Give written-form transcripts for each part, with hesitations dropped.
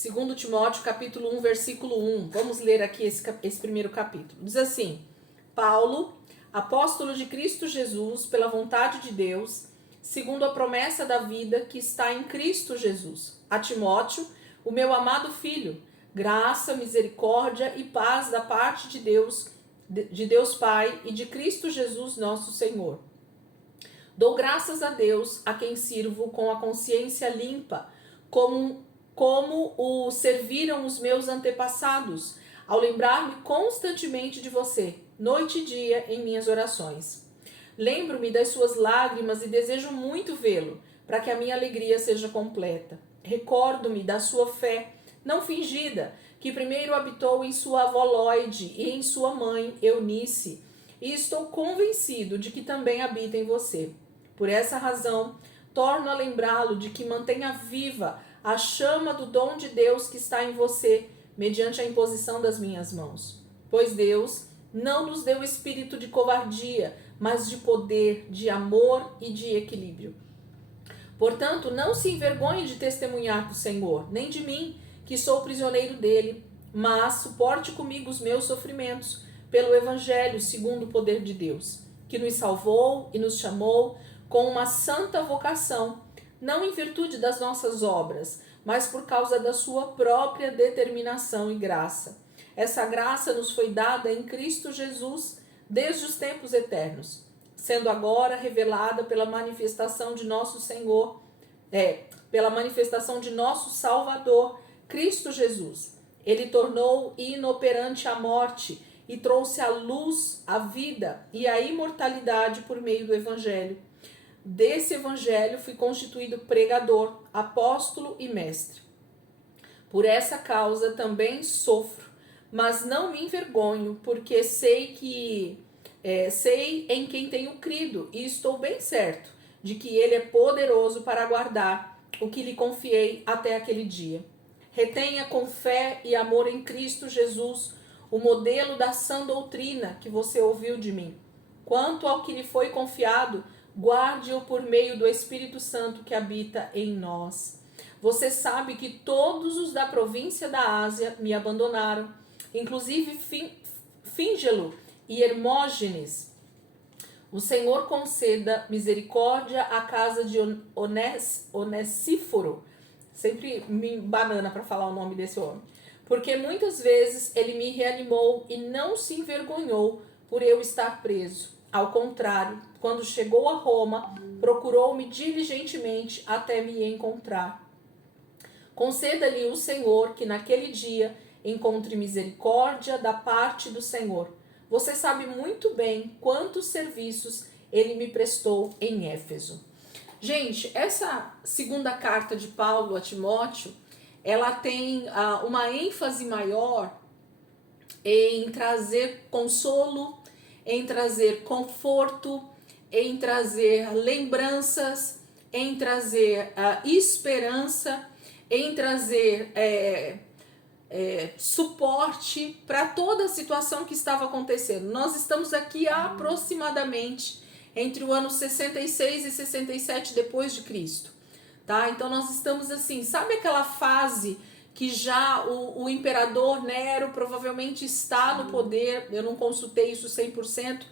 2 Timóteo capítulo 1, versículo 1. Vamos ler aqui esse primeiro capítulo. Diz assim: Paulo, apóstolo de Cristo Jesus, pela vontade de Deus, segundo a promessa da vida que está em Cristo Jesus. A Timóteo, o meu amado filho, graça, misericórdia e paz da parte de Deus Pai e de Cristo Jesus nosso Senhor. Dou graças a Deus, a quem sirvo com a consciência limpa, como o serviram os meus antepassados, ao lembrar-me constantemente de você, noite e dia, em minhas orações. Lembro-me das suas lágrimas e desejo muito vê-lo, para que a minha alegria seja completa. Recordo-me da sua fé, não fingida, que primeiro habitou em sua avó Loide e em sua mãe, Eunice, e estou convencido de que também habita em você. Por essa razão, torno a lembrá-lo de que mantenha viva a chama do dom de Deus que está em você, mediante a imposição das minhas mãos. Pois Deus não nos deu espírito de covardia, mas de poder, de amor e de equilíbrio. Portanto, não se envergonhe de testemunhar do Senhor, nem de mim, que sou prisioneiro dele, mas suporte comigo os meus sofrimentos pelo Evangelho segundo o poder de Deus, que nos salvou e nos chamou com uma santa vocação, não em virtude das nossas obras, mas por causa da sua própria determinação e graça. Essa graça nos foi dada em Cristo Jesus desde os tempos eternos, sendo agora revelada pela manifestação de nosso Senhor, pela manifestação de nosso Salvador, Cristo Jesus. Ele tornou inoperante a morte e trouxe à luz a vida e a imortalidade por meio do Evangelho. Desse Evangelho fui constituído pregador, apóstolo e mestre. Por essa causa também sofro, mas não me envergonho, porque sei em quem tenho crido e estou bem certo de que ele é poderoso para guardar o que lhe confiei até aquele dia. Retenha com fé e amor em Cristo Jesus o modelo da sã doutrina que você ouviu de mim. Quanto ao que lhe foi confiado, guarde-o por meio do Espírito Santo que habita em nós. Você sabe que todos os da província da Ásia me abandonaram, inclusive Fíngelo e Hermógenes. O Senhor conceda misericórdia à casa de Onesíforo. Sempre me banana para falar o nome desse homem. Porque muitas vezes ele me reanimou e não se envergonhou por eu estar preso. Ao contrário, quando chegou a Roma, procurou-me diligentemente até me encontrar. Conceda-lhe o Senhor que naquele dia encontre misericórdia da parte do Senhor. Você sabe muito bem quantos serviços ele me prestou em Éfeso. Gente, essa segunda carta de Paulo a Timóteo, ela tem uma ênfase maior em trazer consolo, em trazer conforto, em trazer lembranças, em trazer esperança, em trazer suporte para toda a situação que estava acontecendo. Nós estamos aqui aproximadamente entre o ano 66 e 67 depois de Cristo, tá? Então nós estamos assim, sabe aquela fase que já o imperador Nero provavelmente está no poder? Eu não consultei isso 100%,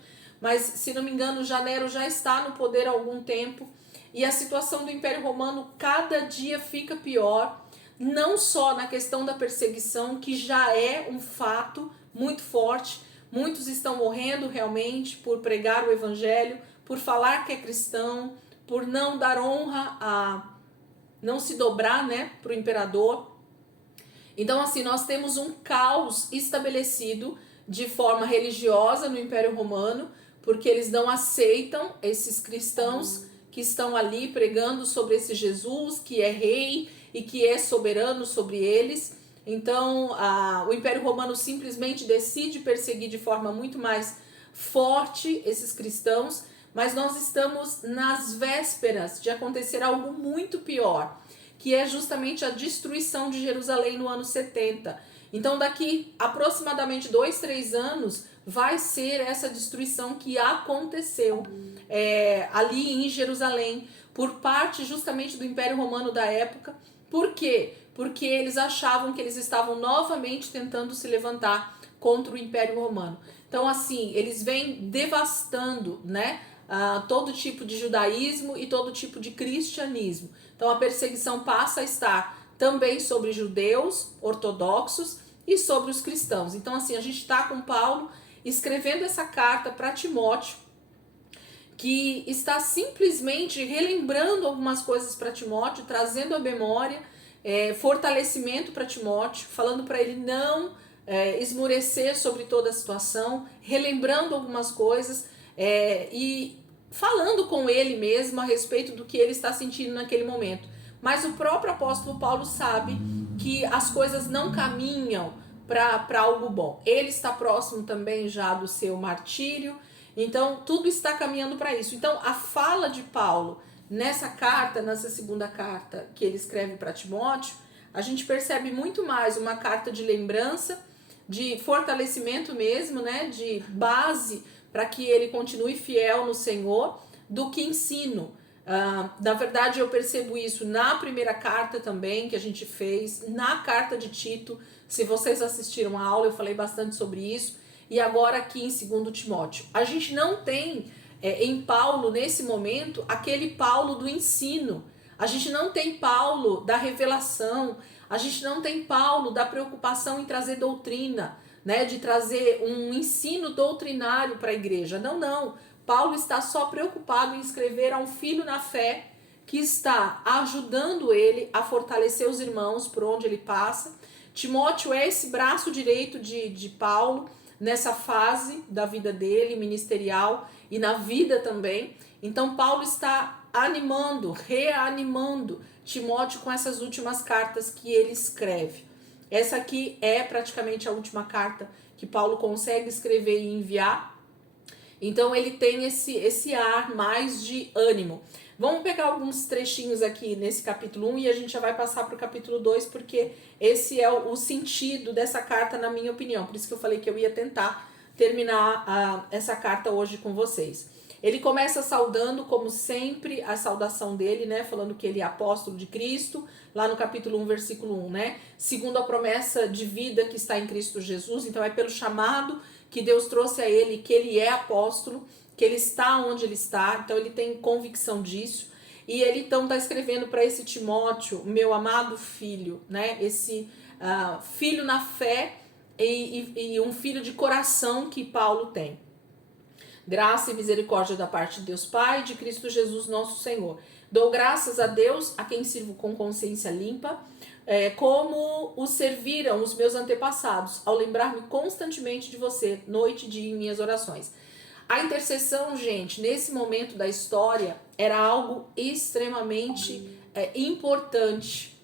mas se não me engano, Nero já está no poder há algum tempo, e a situação do Império Romano cada dia fica pior, não só na questão da perseguição, que já é um fato muito forte. Muitos estão morrendo realmente por pregar o Evangelho, por falar que é cristão, por não dar honra não se dobrar, né, para o imperador. Então, assim, nós temos um caos estabelecido de forma religiosa no Império Romano, porque eles não aceitam esses cristãos que estão ali pregando sobre esse Jesus, que é rei e que é soberano sobre eles. Então, o Império Romano simplesmente decide perseguir de forma muito mais forte esses cristãos, mas nós estamos nas vésperas de acontecer algo muito pior, que é justamente a destruição de Jerusalém no ano 70. Então, daqui aproximadamente 2-3 anos, vai ser essa destruição que aconteceu ali em Jerusalém, por parte justamente do Império Romano da época, Por quê? Porque eles achavam que eles estavam novamente tentando se levantar contra o Império Romano. Então, assim, eles vêm devastando, né, todo tipo de judaísmo e todo tipo de cristianismo. Então, a perseguição passa a estar também sobre judeus ortodoxos e sobre os cristãos. Então, assim, a gente está com Paulo escrevendo essa carta para Timóteo, que está simplesmente relembrando algumas coisas para Timóteo, trazendo à memória, fortalecimento para Timóteo, falando para ele não esmurecer sobre toda a situação, relembrando algumas coisas e falando com ele mesmo a respeito do que ele está sentindo naquele momento. Mas o próprio apóstolo Paulo sabe que as coisas não caminham para algo bom. Ele está próximo também já do seu martírio, então tudo está caminhando para isso. Então a fala de Paulo nessa carta, nessa segunda carta que ele escreve para Timóteo, a gente percebe muito mais uma carta de lembrança, de fortalecimento mesmo, né, de base para que ele continue fiel no Senhor, do que ensino. Na verdade, eu percebo isso na primeira carta também que a gente fez, na carta de Tito. Se vocês assistiram a aula, eu falei bastante sobre isso. E agora aqui em 2 Timóteo. A gente não tem em Paulo, nesse momento, aquele Paulo do ensino. A gente não tem Paulo da revelação. A gente não tem Paulo da preocupação em trazer doutrina, né? De trazer um ensino doutrinário para a igreja. Não, não. Paulo está só preocupado em escrever a um filho na fé que está ajudando ele a fortalecer os irmãos por onde ele passa. Timóteo é esse braço direito de Paulo nessa fase da vida dele, ministerial e na vida também. Então Paulo está animando, reanimando Timóteo com essas últimas cartas que ele escreve. Essa aqui é praticamente a última carta que Paulo consegue escrever e enviar. Então ele tem esse ar mais de ânimo. Vamos pegar alguns trechinhos aqui nesse capítulo 1 e a gente já vai passar para o capítulo 2, porque esse é o sentido dessa carta, na minha opinião. Por isso que eu falei que eu ia tentar terminar essa carta hoje com vocês. Ele começa saudando, como sempre, a saudação dele, né? Falando que ele é apóstolo de Cristo, lá no capítulo 1, versículo 1, né? Segundo a promessa de vida que está em Cristo Jesus. Então é pelo chamado que Deus trouxe a ele, que ele é apóstolo, que ele está onde ele está, então ele tem convicção disso. E ele então está escrevendo para esse Timóteo, meu amado filho, né? Esse filho na fé e um filho de coração que Paulo tem. Graça e misericórdia da parte de Deus Pai e de Cristo Jesus nosso Senhor. Dou graças a Deus, a quem sirvo com consciência limpa, como o serviram os meus antepassados, ao lembrar-me constantemente de você, noite e dia em minhas orações. A intercessão, gente, nesse momento da história, era algo extremamente importante.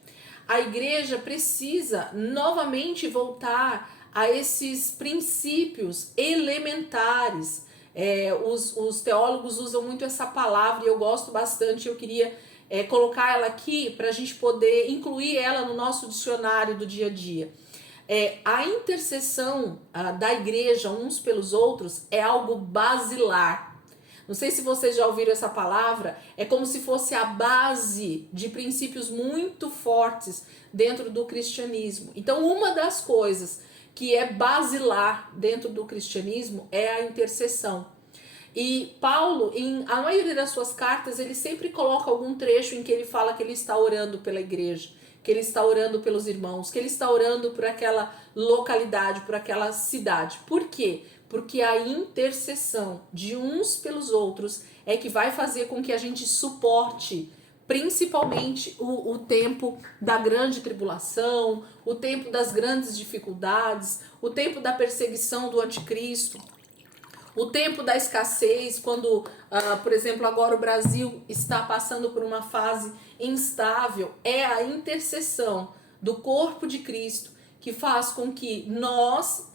A igreja precisa novamente voltar a esses princípios elementares. Os teólogos usam muito essa palavra e eu gosto bastante. Eu queria colocar ela aqui para a gente poder incluir ela no nosso dicionário do dia a dia. A intercessão da igreja uns pelos outros é algo basilar. Não sei se vocês já ouviram essa palavra, é como se fosse a base de princípios muito fortes dentro do cristianismo. Então, uma das coisas que é basilar dentro do cristianismo é a intercessão. E Paulo, a maioria das suas cartas, ele sempre coloca algum trecho em que ele fala que ele está orando pela igreja, que ele está orando pelos irmãos, que ele está orando por aquela localidade, por aquela cidade. Por quê? Porque a intercessão de uns pelos outros é que vai fazer com que a gente suporte principalmente o tempo da grande tribulação, o tempo das grandes dificuldades, o tempo da perseguição do anticristo, o tempo da escassez, quando, por exemplo, agora o Brasil está passando por uma fase instável. É a intercessão do corpo de Cristo que faz com que nós,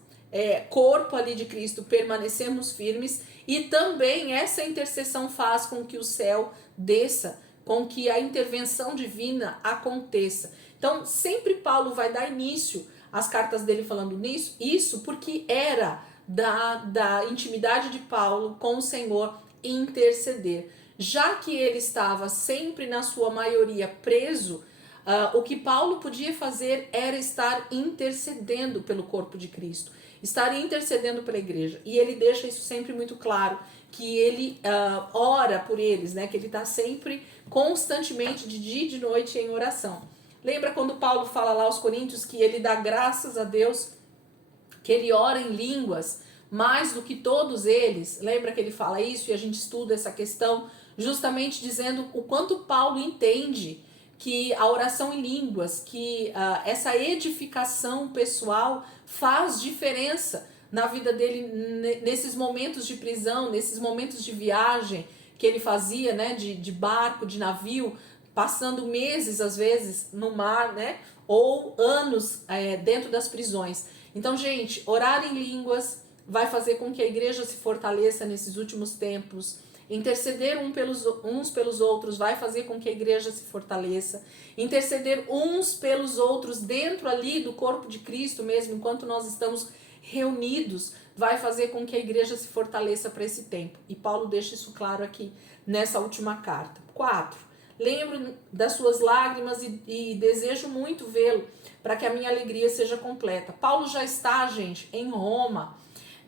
corpo ali de Cristo, permanecemos firmes, e também essa intercessão faz com que o céu desça, com que a intervenção divina aconteça. Então, sempre Paulo vai dar início às cartas dele falando nisso, isso porque era da intimidade de Paulo com o Senhor interceder. Já que ele estava sempre, na sua maioria, preso o que Paulo podia fazer era estar intercedendo pelo corpo de Cristo, estar intercedendo pela igreja. E ele deixa isso sempre muito claro, que ele ora por eles, né? Que ele está sempre, constantemente, de dia e de noite em oração. Lembra quando Paulo fala lá aos Coríntios que ele dá graças a Deus, que ele ora em línguas mais do que todos eles? Lembra que ele fala isso e a gente estuda essa questão justamente dizendo o quanto Paulo entende que a oração em línguas, que essa edificação pessoal faz diferença na vida dele nesses momentos de prisão, nesses momentos de viagem que ele fazia, né, de barco, de navio, passando meses às vezes no mar, né, ou anos dentro das prisões. Então, gente, orar em línguas vai fazer com que a igreja se fortaleça nesses últimos tempos. Interceder uns pelos outros vai fazer com que a igreja se fortaleça. Interceder uns pelos outros dentro ali do corpo de Cristo mesmo, enquanto nós estamos reunidos, vai fazer com que a igreja se fortaleça para esse tempo. E Paulo deixa isso claro aqui nessa última carta. 4. Lembro das suas lágrimas e desejo muito vê-lo para que a minha alegria seja completa. Paulo já está, gente, em Roma,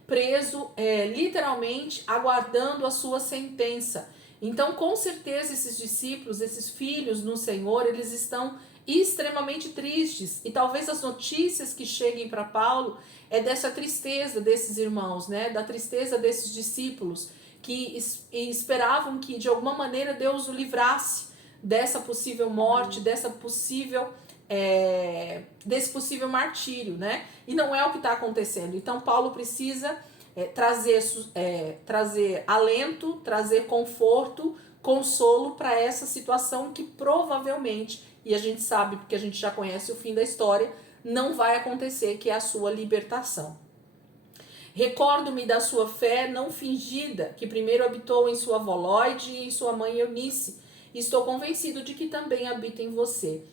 preso, literalmente aguardando a sua sentença. Então, com certeza, esses discípulos, esses filhos no Senhor, eles estão extremamente tristes. E talvez as notícias que cheguem para Paulo é dessa tristeza desses irmãos, né? Da tristeza desses discípulos que esperavam que de alguma maneira Deus o livrasse dessa possível morte, desse possível martírio, né? E não é o que está acontecendo. Então Paulo precisa trazer alento, trazer conforto, consolo para essa situação que provavelmente, e a gente sabe porque a gente já conhece o fim da história, não vai acontecer, que é a sua libertação. Recordo-me da sua fé não fingida, que primeiro habitou em sua avó Lóide e em sua mãe Eunice, e estou convencido de que também habita em você.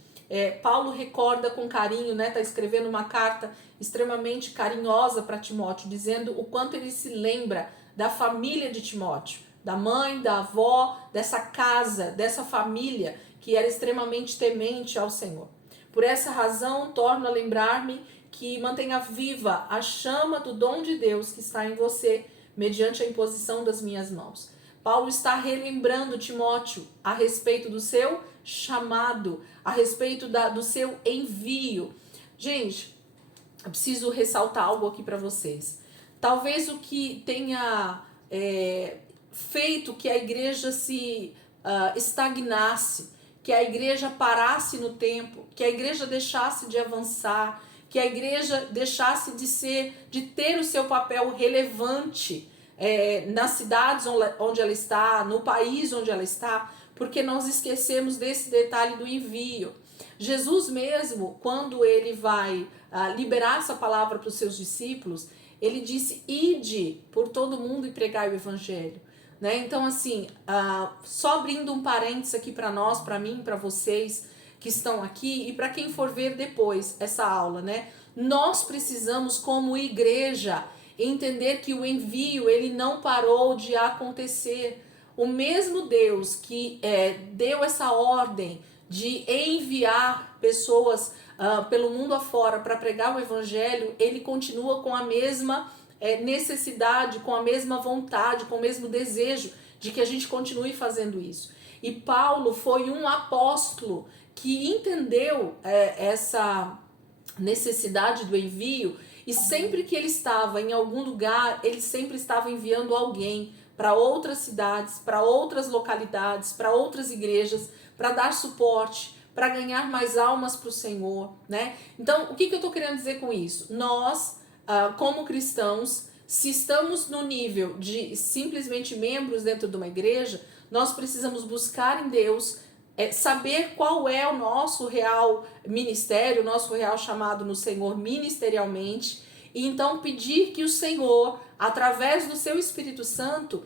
Paulo recorda com carinho, né? Está escrevendo uma carta extremamente carinhosa para Timóteo, dizendo o quanto ele se lembra da família de Timóteo, da mãe, da avó, dessa casa, dessa família que era extremamente temente ao Senhor. Por essa razão, torno a lembrar-me que mantenha viva a chama do dom de Deus que está em você, mediante a imposição das minhas mãos. Paulo está relembrando Timóteo a respeito do seu chamado, a respeito do seu envio. Gente, eu preciso ressaltar algo aqui para vocês. Talvez o que tenha feito que a igreja se estagnasse, que a igreja parasse no tempo, que a igreja deixasse de avançar, que a igreja deixasse de ter o seu papel relevante nas cidades onde ela está, no país onde ela está, porque nós esquecemos desse detalhe do envio. Jesus mesmo, quando ele vai liberar essa palavra para os seus discípulos, ele disse: ide por todo mundo e pregai o evangelho. Né? Então, assim, só abrindo um parênteses aqui para nós, para mim, para vocês que estão aqui e para quem for ver depois essa aula, né? Nós precisamos, como igreja, entender que o envio, ele não parou de acontecer. O mesmo Deus que deu essa ordem de enviar pessoas pelo mundo afora para pregar o evangelho, ele continua com a mesma necessidade, com a mesma vontade, com o mesmo desejo de que a gente continue fazendo isso. E Paulo foi um apóstolo que entendeu essa necessidade do envio, e sempre que ele estava em algum lugar, ele sempre estava enviando alguém para outras cidades, para outras localidades, para outras igrejas, para dar suporte, para ganhar mais almas para o Senhor, né? Então, o que eu estou querendo dizer com isso? Nós, como cristãos, se estamos no nível de simplesmente membros dentro de uma igreja, nós precisamos buscar em Deus, saber qual é o nosso real ministério, o nosso real chamado no Senhor ministerialmente, e então pedir que o Senhor, através do seu Espírito Santo,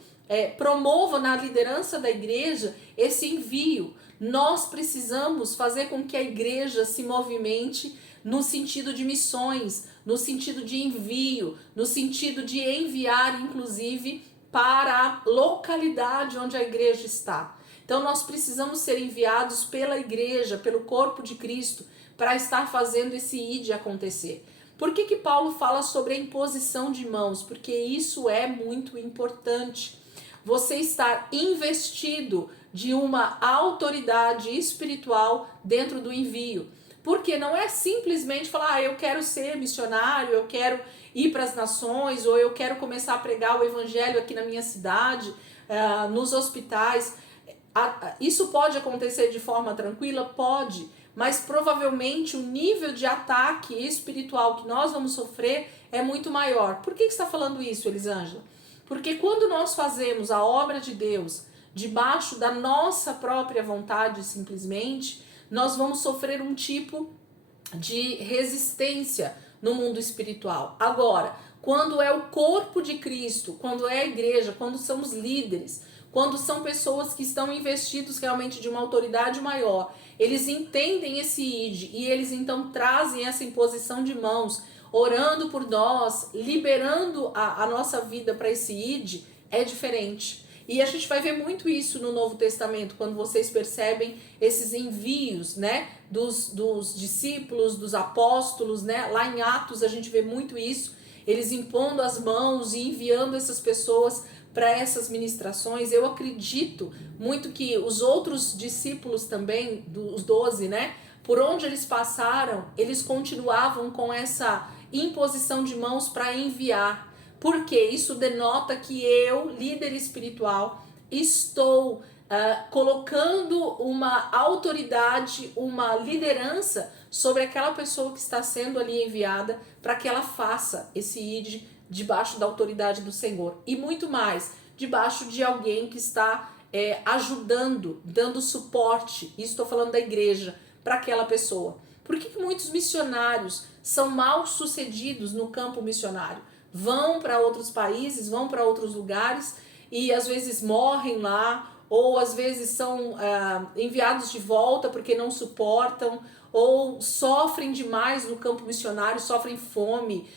promova na liderança da igreja esse envio. Nós precisamos fazer com que a igreja se movimente no sentido de missões, no sentido de envio, no sentido de enviar, inclusive, para a localidade onde a igreja está. Então nós precisamos ser enviados pela igreja, pelo corpo de Cristo, para estar fazendo esse ide acontecer. Por que Paulo fala sobre a imposição de mãos? Porque isso é muito importante. Você estar investido de uma autoridade espiritual dentro do envio. Porque não é simplesmente falar, eu quero ser missionário, eu quero ir para as nações, ou eu quero começar a pregar o evangelho aqui na minha cidade, nos hospitais. Isso pode acontecer de forma tranquila? Pode, mas provavelmente o nível de ataque espiritual que nós vamos sofrer é muito maior. Por que está falando isso, Elisângela? Porque quando nós fazemos a obra de Deus debaixo da nossa própria vontade, simplesmente, nós vamos sofrer um tipo de resistência no mundo espiritual. Agora, quando é o corpo de Cristo, quando é a igreja, quando somos líderes, quando são pessoas que estão investidos realmente de uma autoridade maior, eles entendem esse ide e eles então trazem essa imposição de mãos, orando por nós, liberando a nossa vida para esse ide, é diferente. E a gente vai ver muito isso no Novo Testamento, quando vocês percebem esses envios, né, dos discípulos, dos apóstolos, né, lá em Atos a gente vê muito isso, eles impondo as mãos e enviando essas pessoas para essas ministrações. Eu acredito muito que os outros discípulos também, dos 12, né, por onde eles passaram, eles continuavam com essa imposição de mãos para enviar. Porque isso denota que eu, líder espiritual, estou colocando uma autoridade, uma liderança sobre aquela pessoa que está sendo ali enviada para que ela faça esse ide debaixo da autoridade do Senhor. E muito mais, debaixo de alguém que está ajudando, dando suporte, e estou falando da igreja, para aquela pessoa. Por que muitos missionários são mal sucedidos no campo missionário? Vão para outros países, vão para outros lugares e às vezes morrem lá, ou às vezes são enviados de volta porque não suportam, ou sofrem demais no campo missionário, sofrem fome,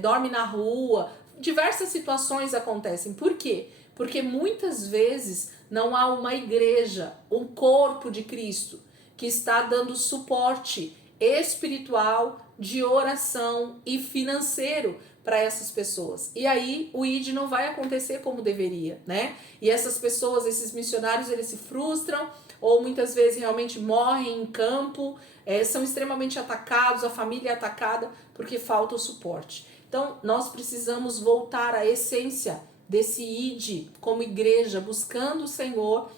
dormem na rua. Diversas situações acontecem. Por quê? Porque muitas vezes não há uma igreja, um corpo de Cristo que está dando suporte espiritual, de oração e financeiro para essas pessoas. E aí o ide não vai acontecer como deveria, né? E essas pessoas, esses missionários, eles se frustram ou muitas vezes realmente morrem em campo, são extremamente atacados, a família é atacada porque falta o suporte. Então nós precisamos voltar à essência desse ide como igreja, buscando o Senhor,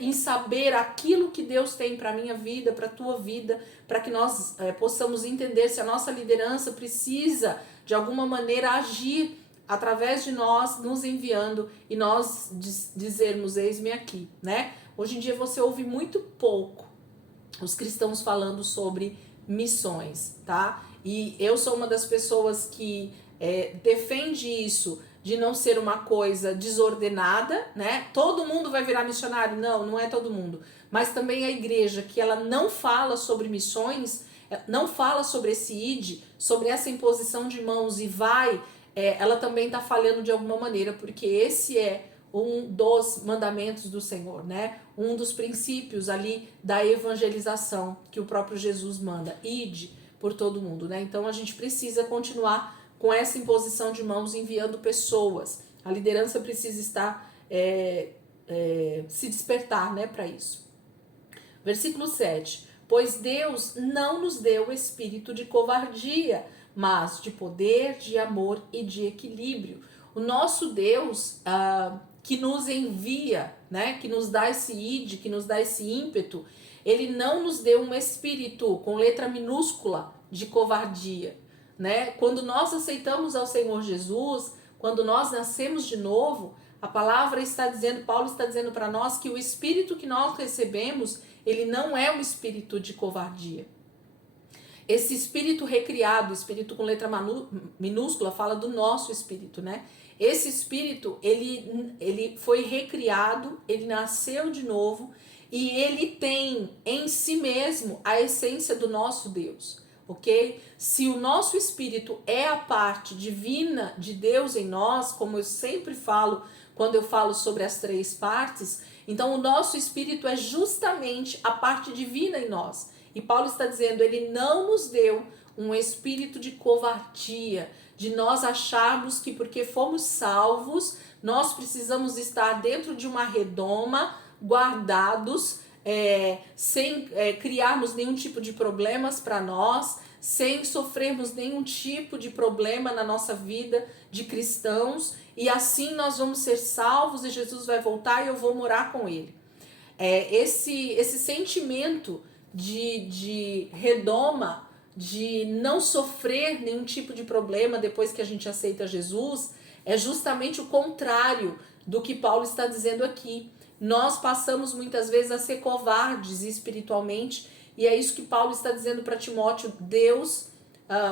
em saber aquilo que Deus tem para a minha vida, para a tua vida, para que nós possamos entender se a nossa liderança precisa de alguma maneira agir através de nós, nos enviando e nós dizermos, eis-me aqui, né? Hoje em dia você ouve muito pouco os cristãos falando sobre missões, tá? E eu sou uma das pessoas que defende isso, de não ser uma coisa desordenada, né? Todo mundo vai virar missionário? Não, não é todo mundo. Mas também a igreja, que ela não fala sobre missões, não fala sobre esse ide, sobre essa imposição de mãos e ela também está falhando de alguma maneira, porque esse é um dos mandamentos do Senhor, né? Um dos princípios ali da evangelização que o próprio Jesus manda, ide por todo mundo, né? Então a gente precisa continuar com essa imposição de mãos, enviando pessoas. A liderança precisa estar, se despertar, né, para isso. Versículo 7. Pois Deus não nos deu espírito de covardia, mas de poder, de amor e de equilíbrio. O nosso Deus, que nos envia, né, que nos dá esse ide, que nos dá esse ímpeto, ele não nos deu um espírito com letra minúscula de covardia. Né? Quando nós aceitamos ao Senhor Jesus, quando nós nascemos de novo, a palavra está dizendo, Paulo está dizendo para nós que o espírito que nós recebemos, ele não é um espírito de covardia. Esse espírito recriado, espírito com letra minúscula, fala do nosso espírito, né? Esse espírito, ele foi recriado, ele nasceu de novo e ele tem em si mesmo a essência do nosso Deus. Ok? Se o nosso espírito é a parte divina de Deus em nós, como eu sempre falo quando eu falo sobre as três partes, Então o nosso espírito é justamente a parte divina em nós. E Paulo está dizendo, ele não nos deu um espírito de covardia, de nós acharmos que porque fomos salvos, nós precisamos estar dentro de uma redoma, guardados, sem criarmos nenhum tipo de problemas para nós, sem sofrermos nenhum tipo de problema na nossa vida de cristãos, e assim nós vamos ser salvos e Jesus vai voltar e eu vou morar com ele. Esse sentimento de redoma, de não sofrer nenhum tipo de problema depois que a gente aceita Jesus, é justamente o contrário do que Paulo está dizendo aqui. Nós passamos muitas vezes a ser covardes espiritualmente, e é isso que Paulo está dizendo para Timóteo.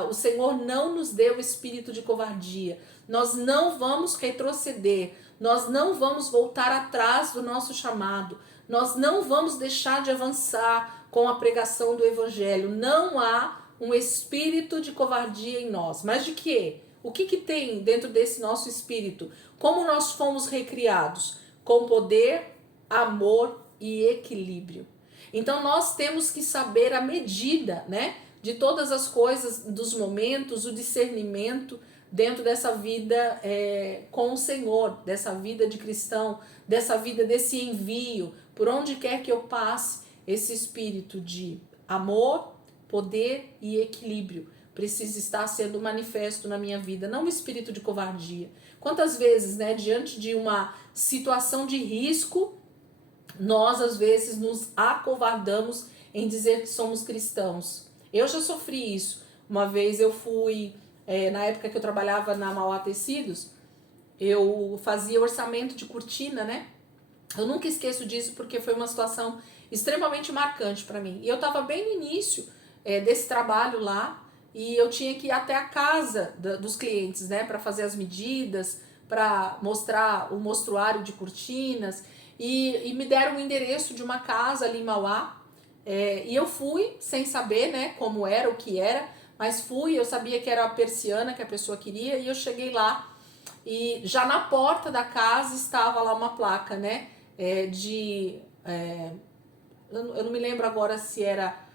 O Senhor não nos deu espírito de covardia. Nós não vamos retroceder, nós não vamos voltar atrás do nosso chamado, nós não vamos deixar de avançar com a pregação do evangelho. Não há um espírito de covardia em nós. Mas de quê? O que tem dentro desse nosso espírito? Como nós fomos recriados? Com poder, amor e equilíbrio. Então nós temos que saber a medida, né, de todas as coisas, dos momentos, o discernimento dentro dessa vida com o Senhor, dessa vida de cristão, dessa vida desse envio, por onde quer que eu passe, esse espírito de amor, poder e equilíbrio precisa estar sendo manifesto na minha vida, não um espírito de covardia. Quantas vezes, né, diante de uma situação de risco, nós às vezes nos acovardamos em dizer que somos cristãos. Eu já sofri isso. Uma vez eu fui, na época que eu trabalhava na Mauá Tecidos, eu fazia orçamento de cortina, né? Eu nunca esqueço disso porque foi uma situação extremamente marcante para mim. E eu estava bem no início desse trabalho lá, e eu tinha que ir até a casa dos clientes, né, para fazer as medidas, para mostrar o mostruário de cortinas, e me deram o endereço de uma casa ali em Mauá, e eu fui sem saber, né, como era, o que era, mas fui. Eu sabia que era a persiana que a pessoa queria, e eu cheguei lá, e já na porta da casa estava lá uma placa, né, eu não me lembro agora se era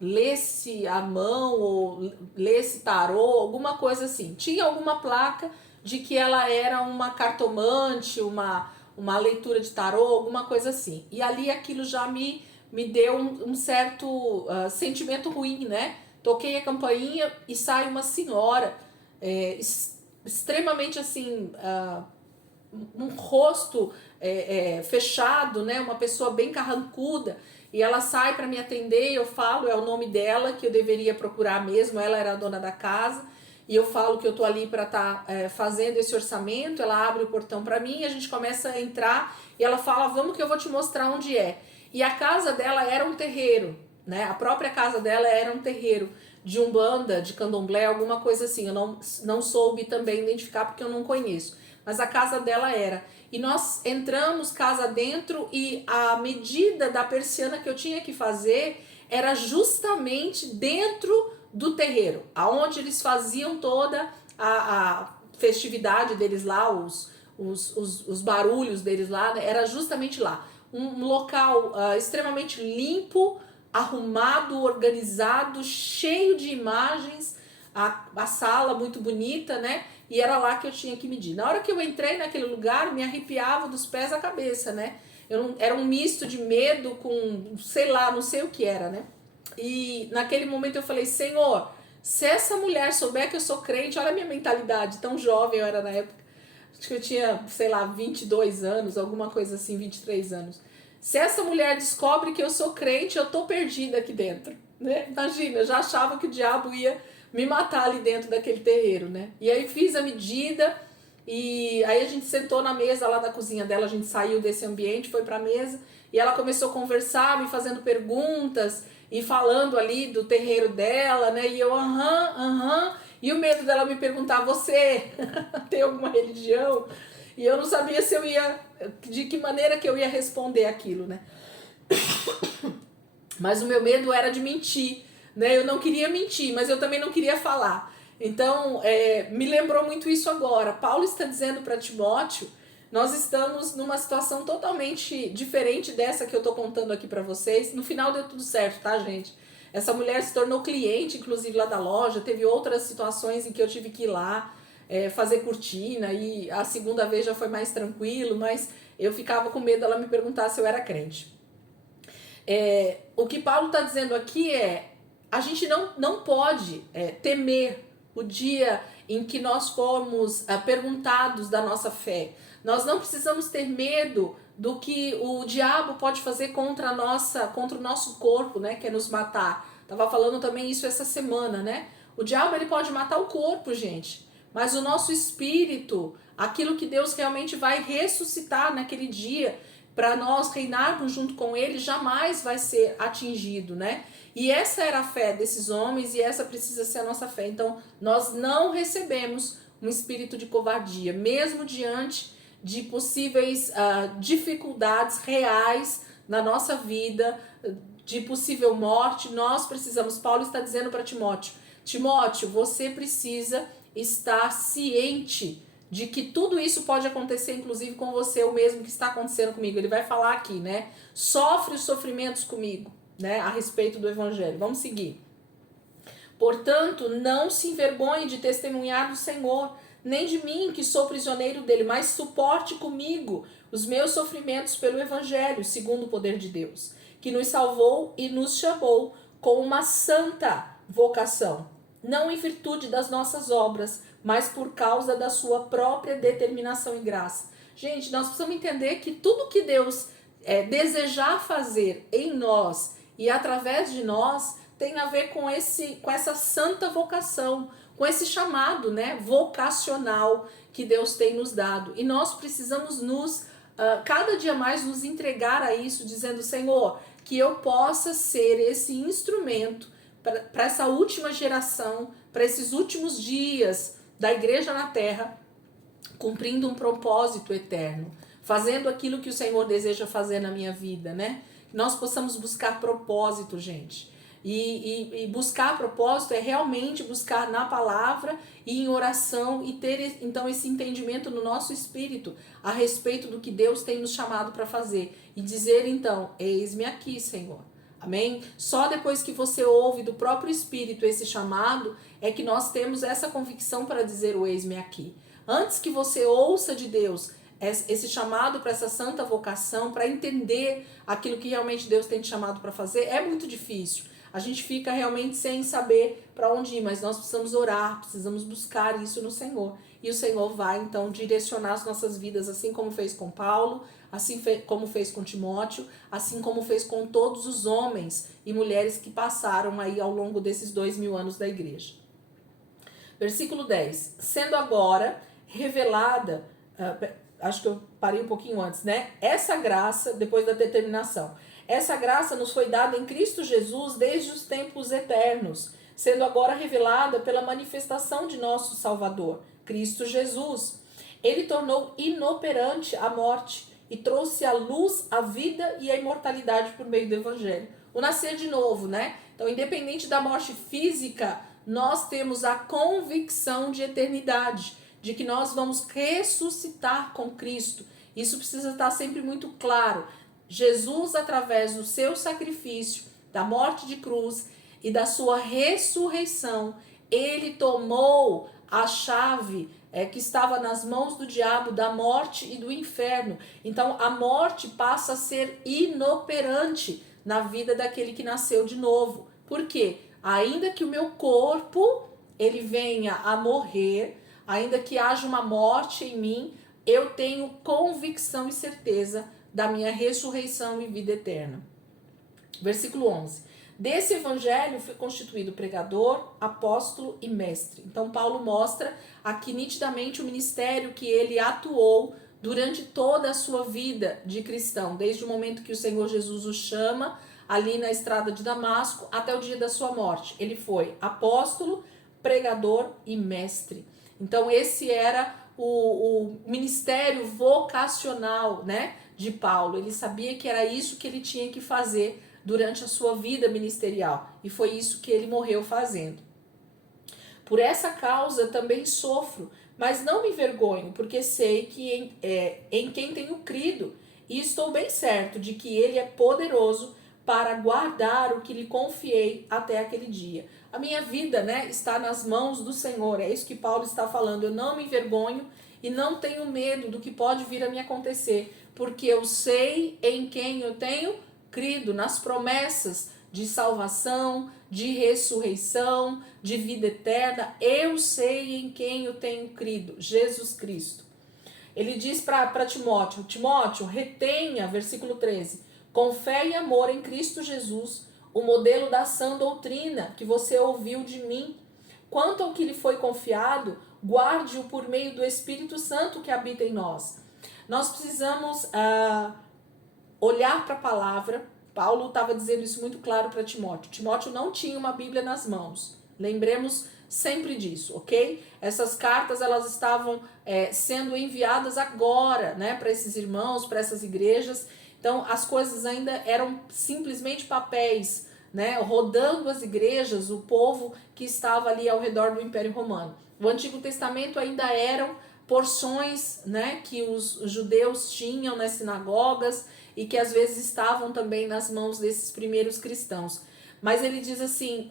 lê-se a mão ou lê-se tarô, alguma coisa assim. Tinha alguma placa de que ela era uma cartomante, uma leitura de tarô, alguma coisa assim. E ali aquilo já me deu um certo sentimento ruim, né? Toquei a campainha e sai uma senhora extremamente assim, um rosto fechado, né? Uma pessoa bem carrancuda. E ela sai para me atender, eu falo, é o nome dela que eu deveria procurar mesmo, ela era a dona da casa, e eu falo que eu tô ali para estar fazendo esse orçamento. Ela abre o portão para mim, a gente começa a entrar, e ela fala, vamos que eu vou te mostrar onde é. E a casa dela era um terreiro, né? A própria casa dela era um terreiro de umbanda, de candomblé, alguma coisa assim. Eu não soube também identificar porque eu não conheço, mas a casa dela era. E nós entramos casa dentro, e a medida da persiana que eu tinha que fazer era justamente dentro do terreiro, aonde eles faziam toda a festividade deles lá, os barulhos deles lá, né? Era justamente lá. Um local extremamente limpo, arrumado, organizado, cheio de imagens, a sala muito bonita, né? E era lá que eu tinha que medir. Na hora que eu entrei naquele lugar, me arrepiava dos pés à cabeça, né? Era um misto de medo com, sei lá, não sei o que era, né? E naquele momento eu falei, Senhor, se essa mulher souber que eu sou crente, olha a minha mentalidade, tão jovem eu era na época. Acho que eu tinha, sei lá, 22 anos, alguma coisa assim, 23 anos. Se essa mulher descobre que eu sou crente, eu tô perdida aqui dentro, né? Imagina, eu já achava que o diabo ia me matar ali dentro daquele terreiro, né? E aí fiz a medida, e aí a gente sentou na mesa lá da cozinha dela, a gente saiu desse ambiente, foi pra mesa, e ela começou a conversar, me fazendo perguntas, e falando ali do terreiro dela, né? E eu, aham, e o medo dela me perguntar, você tem alguma religião? E eu não sabia se eu ia, de que maneira que eu ia responder aquilo, né? Mas o meu medo era de mentir, né? Eu não queria mentir, mas eu também não queria falar. Então, me lembrou muito isso agora. Paulo está dizendo para Timóteo Nós estamos numa situação totalmente diferente dessa que eu tô contando aqui para vocês. No final deu tudo certo, tá, gente? Essa mulher se tornou cliente, inclusive lá da loja. Teve outras situações em que eu tive que ir lá fazer cortina, e a segunda vez já foi mais tranquilo, mas eu ficava com medo dela me perguntar se eu era crente. O que Paulo está dizendo aqui a gente não pode temer o dia em que nós formos perguntados da nossa fé. Nós não precisamos ter medo do que o diabo pode fazer contra o nosso corpo, né, que é nos matar. Tava falando também isso essa semana, né? O diabo, ele pode matar o corpo, gente, mas o nosso espírito, aquilo que Deus realmente vai ressuscitar naquele dia, para nós reinarmos junto com ele, jamais vai ser atingido, né? E essa era a fé desses homens e essa precisa ser a nossa fé. Então, nós não recebemos um espírito de covardia, mesmo diante de possíveis dificuldades reais na nossa vida, de possível morte. Nós precisamos, Paulo está dizendo para Timóteo, você precisa estar ciente de que tudo isso pode acontecer, inclusive com você, o mesmo que está acontecendo comigo. Ele vai falar aqui, né? Sofre os sofrimentos comigo, né? A respeito do evangelho. Vamos seguir. Portanto, não se envergonhe de testemunhar do Senhor, nem de mim, que sou prisioneiro dele, mas suporte comigo os meus sofrimentos pelo evangelho, segundo o poder de Deus, que nos salvou e nos chamou com uma santa vocação, não em virtude das nossas obras, mas por causa da sua própria determinação e graça. Gente, nós precisamos entender que tudo que Deus desejar fazer em nós e através de nós tem a ver com essa santa vocação, com esse chamado, né, vocacional que Deus tem nos dado. E nós precisamos cada dia mais nos entregar a isso, dizendo, Senhor, que eu possa ser esse instrumento para essa última geração, para esses últimos dias da igreja na terra, cumprindo um propósito eterno, fazendo aquilo que o Senhor deseja fazer na minha vida, né? Que nós possamos buscar propósito, gente. E buscar propósito é realmente buscar na palavra e em oração e ter então esse entendimento no nosso espírito a respeito do que Deus tem nos chamado para fazer e dizer então, eis-me aqui, Senhor. Amém? Só depois que você ouve do próprio Espírito esse chamado é que nós temos essa convicção para dizer o eis-me aqui. Antes que você ouça de Deus esse chamado para essa santa vocação, para entender aquilo que realmente Deus tem te chamado para fazer, é muito difícil. A gente fica realmente sem saber para onde ir, mas nós precisamos orar, precisamos buscar isso no Senhor. E o Senhor vai, então, direcionar as nossas vidas, assim como fez com Paulo, assim como fez com Timóteo, assim como fez com todos os homens e mulheres que passaram aí ao longo desses 2000 anos da igreja. Versículo 10. Sendo agora revelada, acho que eu parei um pouquinho antes, né? Essa graça, depois da determinação. Essa graça nos foi dada em Cristo Jesus desde os tempos eternos, sendo agora revelada pela manifestação de nosso Salvador, Cristo Jesus. Ele tornou inoperante a morte e trouxe à luz a vida e a imortalidade por meio do Evangelho. O nascer de novo, né? Então, independente da morte física, nós temos a convicção de eternidade, de que nós vamos ressuscitar com Cristo. Isso precisa estar sempre muito claro. Jesus, através do seu sacrifício, da morte de cruz e da sua ressurreição, ele tomou a chave que estava nas mãos do diabo, da morte e do inferno. Então, a morte passa a ser inoperante na vida daquele que nasceu de novo. Por quê? Ainda que o meu corpo ele venha a morrer, ainda que haja uma morte em mim, eu tenho convicção e certeza da minha ressurreição e vida eterna. Versículo 11. Desse evangelho foi constituído pregador, apóstolo e mestre. Então Paulo mostra aqui nitidamente o ministério que ele atuou durante toda a sua vida de cristão, desde o momento que o Senhor Jesus o chama ali na estrada de Damasco até o dia da sua morte. Ele foi apóstolo, pregador e mestre. Então esse era o ministério vocacional, né, de Paulo. Ele sabia que era isso que ele tinha que fazer durante a sua vida ministerial, e foi isso que ele morreu fazendo. Por essa causa também sofro, Mas não me envergonho, porque sei que em quem tenho crido, e estou bem certo de que ele é poderoso para guardar o que lhe confiei até aquele dia. A minha vida, né, está nas mãos do Senhor. É isso que Paulo está falando. Eu não me envergonho e não tenho medo do que pode vir a me acontecer, porque eu sei em quem eu tenho crido, nas promessas de salvação, de ressurreição, de vida eterna. Eu sei em quem eu tenho crido, Jesus Cristo. Ele diz para Timóteo, Timóteo, retenha, versículo 13, com fé e amor em Cristo Jesus, o modelo da sã doutrina que você ouviu de mim. Quanto ao que lhe foi confiado, guarde-o por meio do Espírito Santo que habita em nós. Nós precisamos olhar para a palavra. Paulo estava dizendo isso muito claro para Timóteo. Timóteo não tinha uma Bíblia nas mãos. Lembremos sempre disso, ok? Essas cartas, elas estavam sendo enviadas agora, né, para esses irmãos, para essas igrejas. Então, as coisas ainda eram simplesmente papéis, né, rodando as igrejas, o povo que estava ali ao redor do Império Romano. O Antigo Testamento ainda eram porções, né, que os judeus tinham nas sinagogas e que às vezes estavam também nas mãos desses primeiros cristãos. Mas ele diz assim,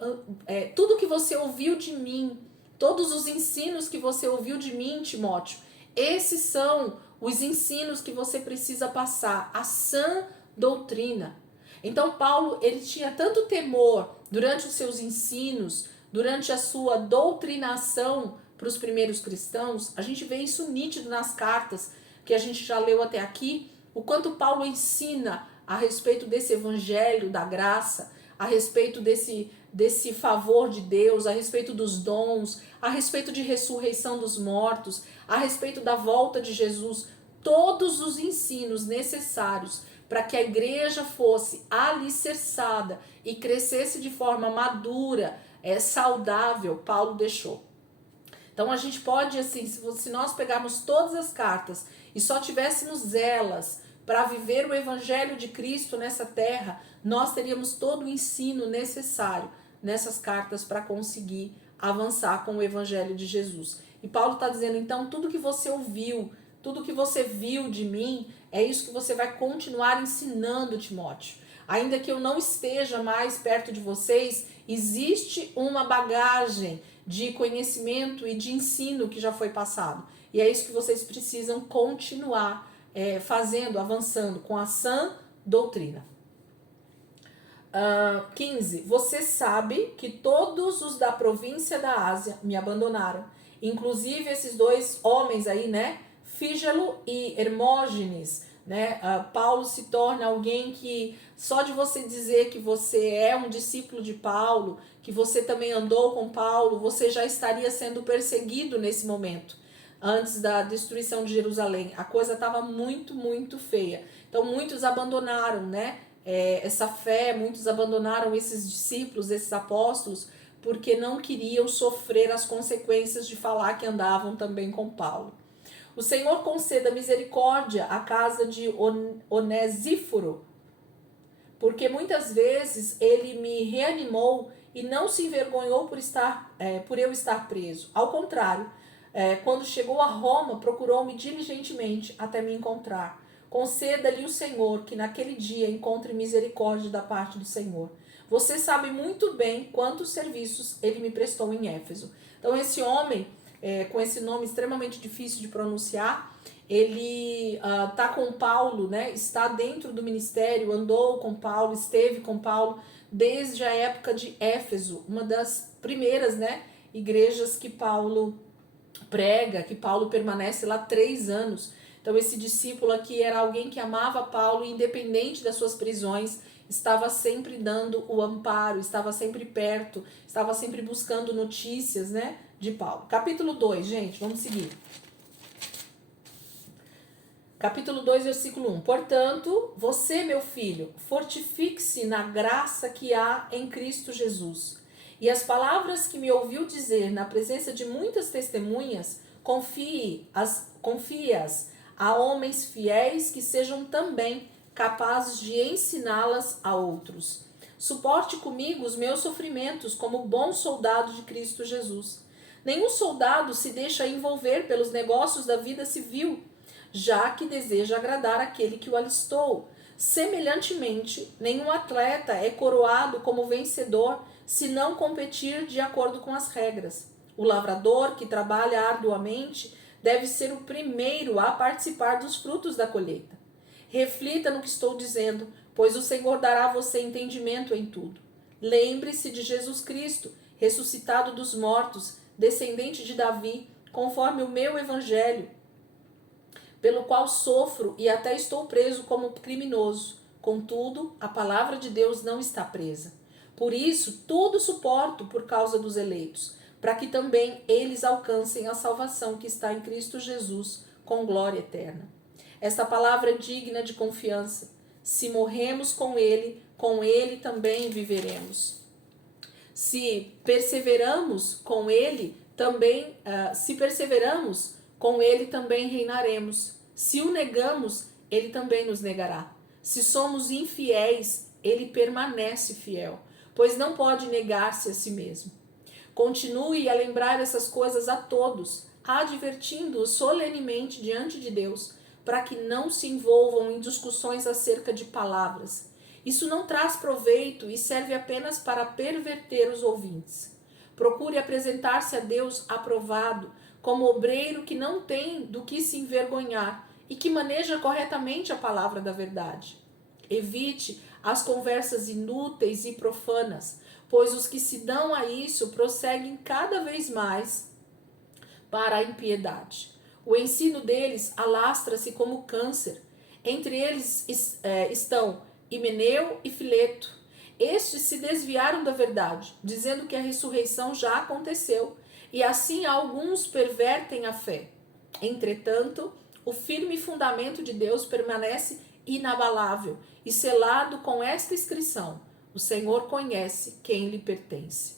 tudo que você ouviu de mim, todos os ensinos que você ouviu de mim, Timóteo, esses são os ensinos que você precisa passar, a sã doutrina. Então Paulo, ele tinha tanto temor durante os seus ensinos, durante a sua doutrinação para os primeiros cristãos. A gente vê isso nítido nas cartas que a gente já leu até aqui, o quanto Paulo ensina a respeito desse evangelho da graça, a respeito desse favor de Deus, a respeito dos dons, a respeito de ressurreição dos mortos, a respeito da volta de Jesus, todos os ensinos necessários para que a igreja fosse alicerçada e crescesse de forma madura, saudável, Paulo deixou. Então a gente pode, assim, se nós pegarmos todas as cartas e só tivéssemos elas para viver o evangelho de Cristo nessa terra, nós teríamos todo o ensino necessário nessas cartas para conseguir avançar com o evangelho de Jesus. E Paulo está dizendo, então, tudo que você ouviu, tudo que você viu de mim, é isso que você vai continuar ensinando, Timóteo. Ainda que eu não esteja mais perto de vocês, existe uma bagagem de conhecimento e de ensino que já foi passado. E é isso que vocês precisam continuar fazendo, avançando com a sã doutrina. 15. Você sabe que todos os da província da Ásia me abandonaram, inclusive esses dois homens aí, né? Fígelo e Hermógenes, né? Paulo se torna alguém que só de você dizer que você é um discípulo de Paulo, que você também andou com Paulo, você já estaria sendo perseguido nesse momento, antes da destruição de Jerusalém. A coisa estava muito, muito feia. Então muitos abandonaram, né? Essa fé, muitos abandonaram esses discípulos, esses apóstolos, porque não queriam sofrer as consequências de falar que andavam também com Paulo. O Senhor conceda misericórdia à casa de Onesíforo, porque muitas vezes ele me reanimou e não se envergonhou por eu estar preso. Ao contrário, quando chegou a Roma, procurou-me diligentemente até me encontrar. Conceda-lhe o Senhor que naquele dia encontre misericórdia da parte do Senhor. Você sabe muito bem quantos serviços ele me prestou em Éfeso. Então esse homem, com esse nome extremamente difícil de pronunciar, ele está com Paulo, né? Está dentro do ministério, andou com Paulo, esteve com Paulo desde a época de Éfeso, uma das primeiras, né, igrejas que Paulo prega, que Paulo permanece lá 3 anos. Então esse discípulo aqui era alguém que amava Paulo, independente das suas prisões, estava sempre dando o amparo, estava sempre perto, estava sempre buscando notícias, né, de Paulo. Capítulo 2, gente, vamos seguir. Capítulo 2, versículo 1. Portanto, você, meu filho, fortifique-se na graça que há em Cristo Jesus. E as palavras que me ouviu dizer na presença de muitas testemunhas, confie-as a homens fiéis que sejam também capazes de ensiná-las a outros. Suporte comigo os meus sofrimentos como bom soldado de Cristo Jesus. Nenhum soldado se deixa envolver pelos negócios da vida civil, já que deseja agradar aquele que o alistou. Semelhantemente, nenhum atleta é coroado como vencedor se não competir de acordo com as regras. O lavrador que trabalha arduamente deve ser o primeiro a participar dos frutos da colheita. Reflita no que estou dizendo, pois o Senhor dará a você entendimento em tudo. Lembre-se de Jesus Cristo, ressuscitado dos mortos, descendente de Davi, conforme o meu evangelho, pelo qual sofro e até estou preso como criminoso. Contudo, a palavra de Deus não está presa. Por isso, tudo suporto por causa dos eleitos, para que também eles alcancem a salvação que está em Cristo Jesus, com glória eterna. Esta palavra é digna de confiança. Se morremos com ele também viveremos. Se perseveramos com ele também reinaremos. Se o negamos, ele também nos negará. Se somos infiéis, ele permanece fiel, pois não pode negar-se a si mesmo. Continue a lembrar essas coisas a todos, advertindo-os solenemente diante de Deus, para que não se envolvam em discussões acerca de palavras. Isso não traz proveito e serve apenas para perverter os ouvintes. Procure apresentar-se a Deus aprovado, como obreiro que não tem do que se envergonhar e que maneja corretamente a palavra da verdade. Evite as conversas inúteis e profanas, pois os que se dão a isso prosseguem cada vez mais para a impiedade. O ensino deles alastra-se como câncer. Entre eles estão Himeneu e Fileto. Estes se desviaram da verdade, dizendo que a ressurreição já aconteceu, e assim alguns pervertem a fé. Entretanto, o firme fundamento de Deus permanece inabalável e selado com esta inscrição: o Senhor conhece quem lhe pertence.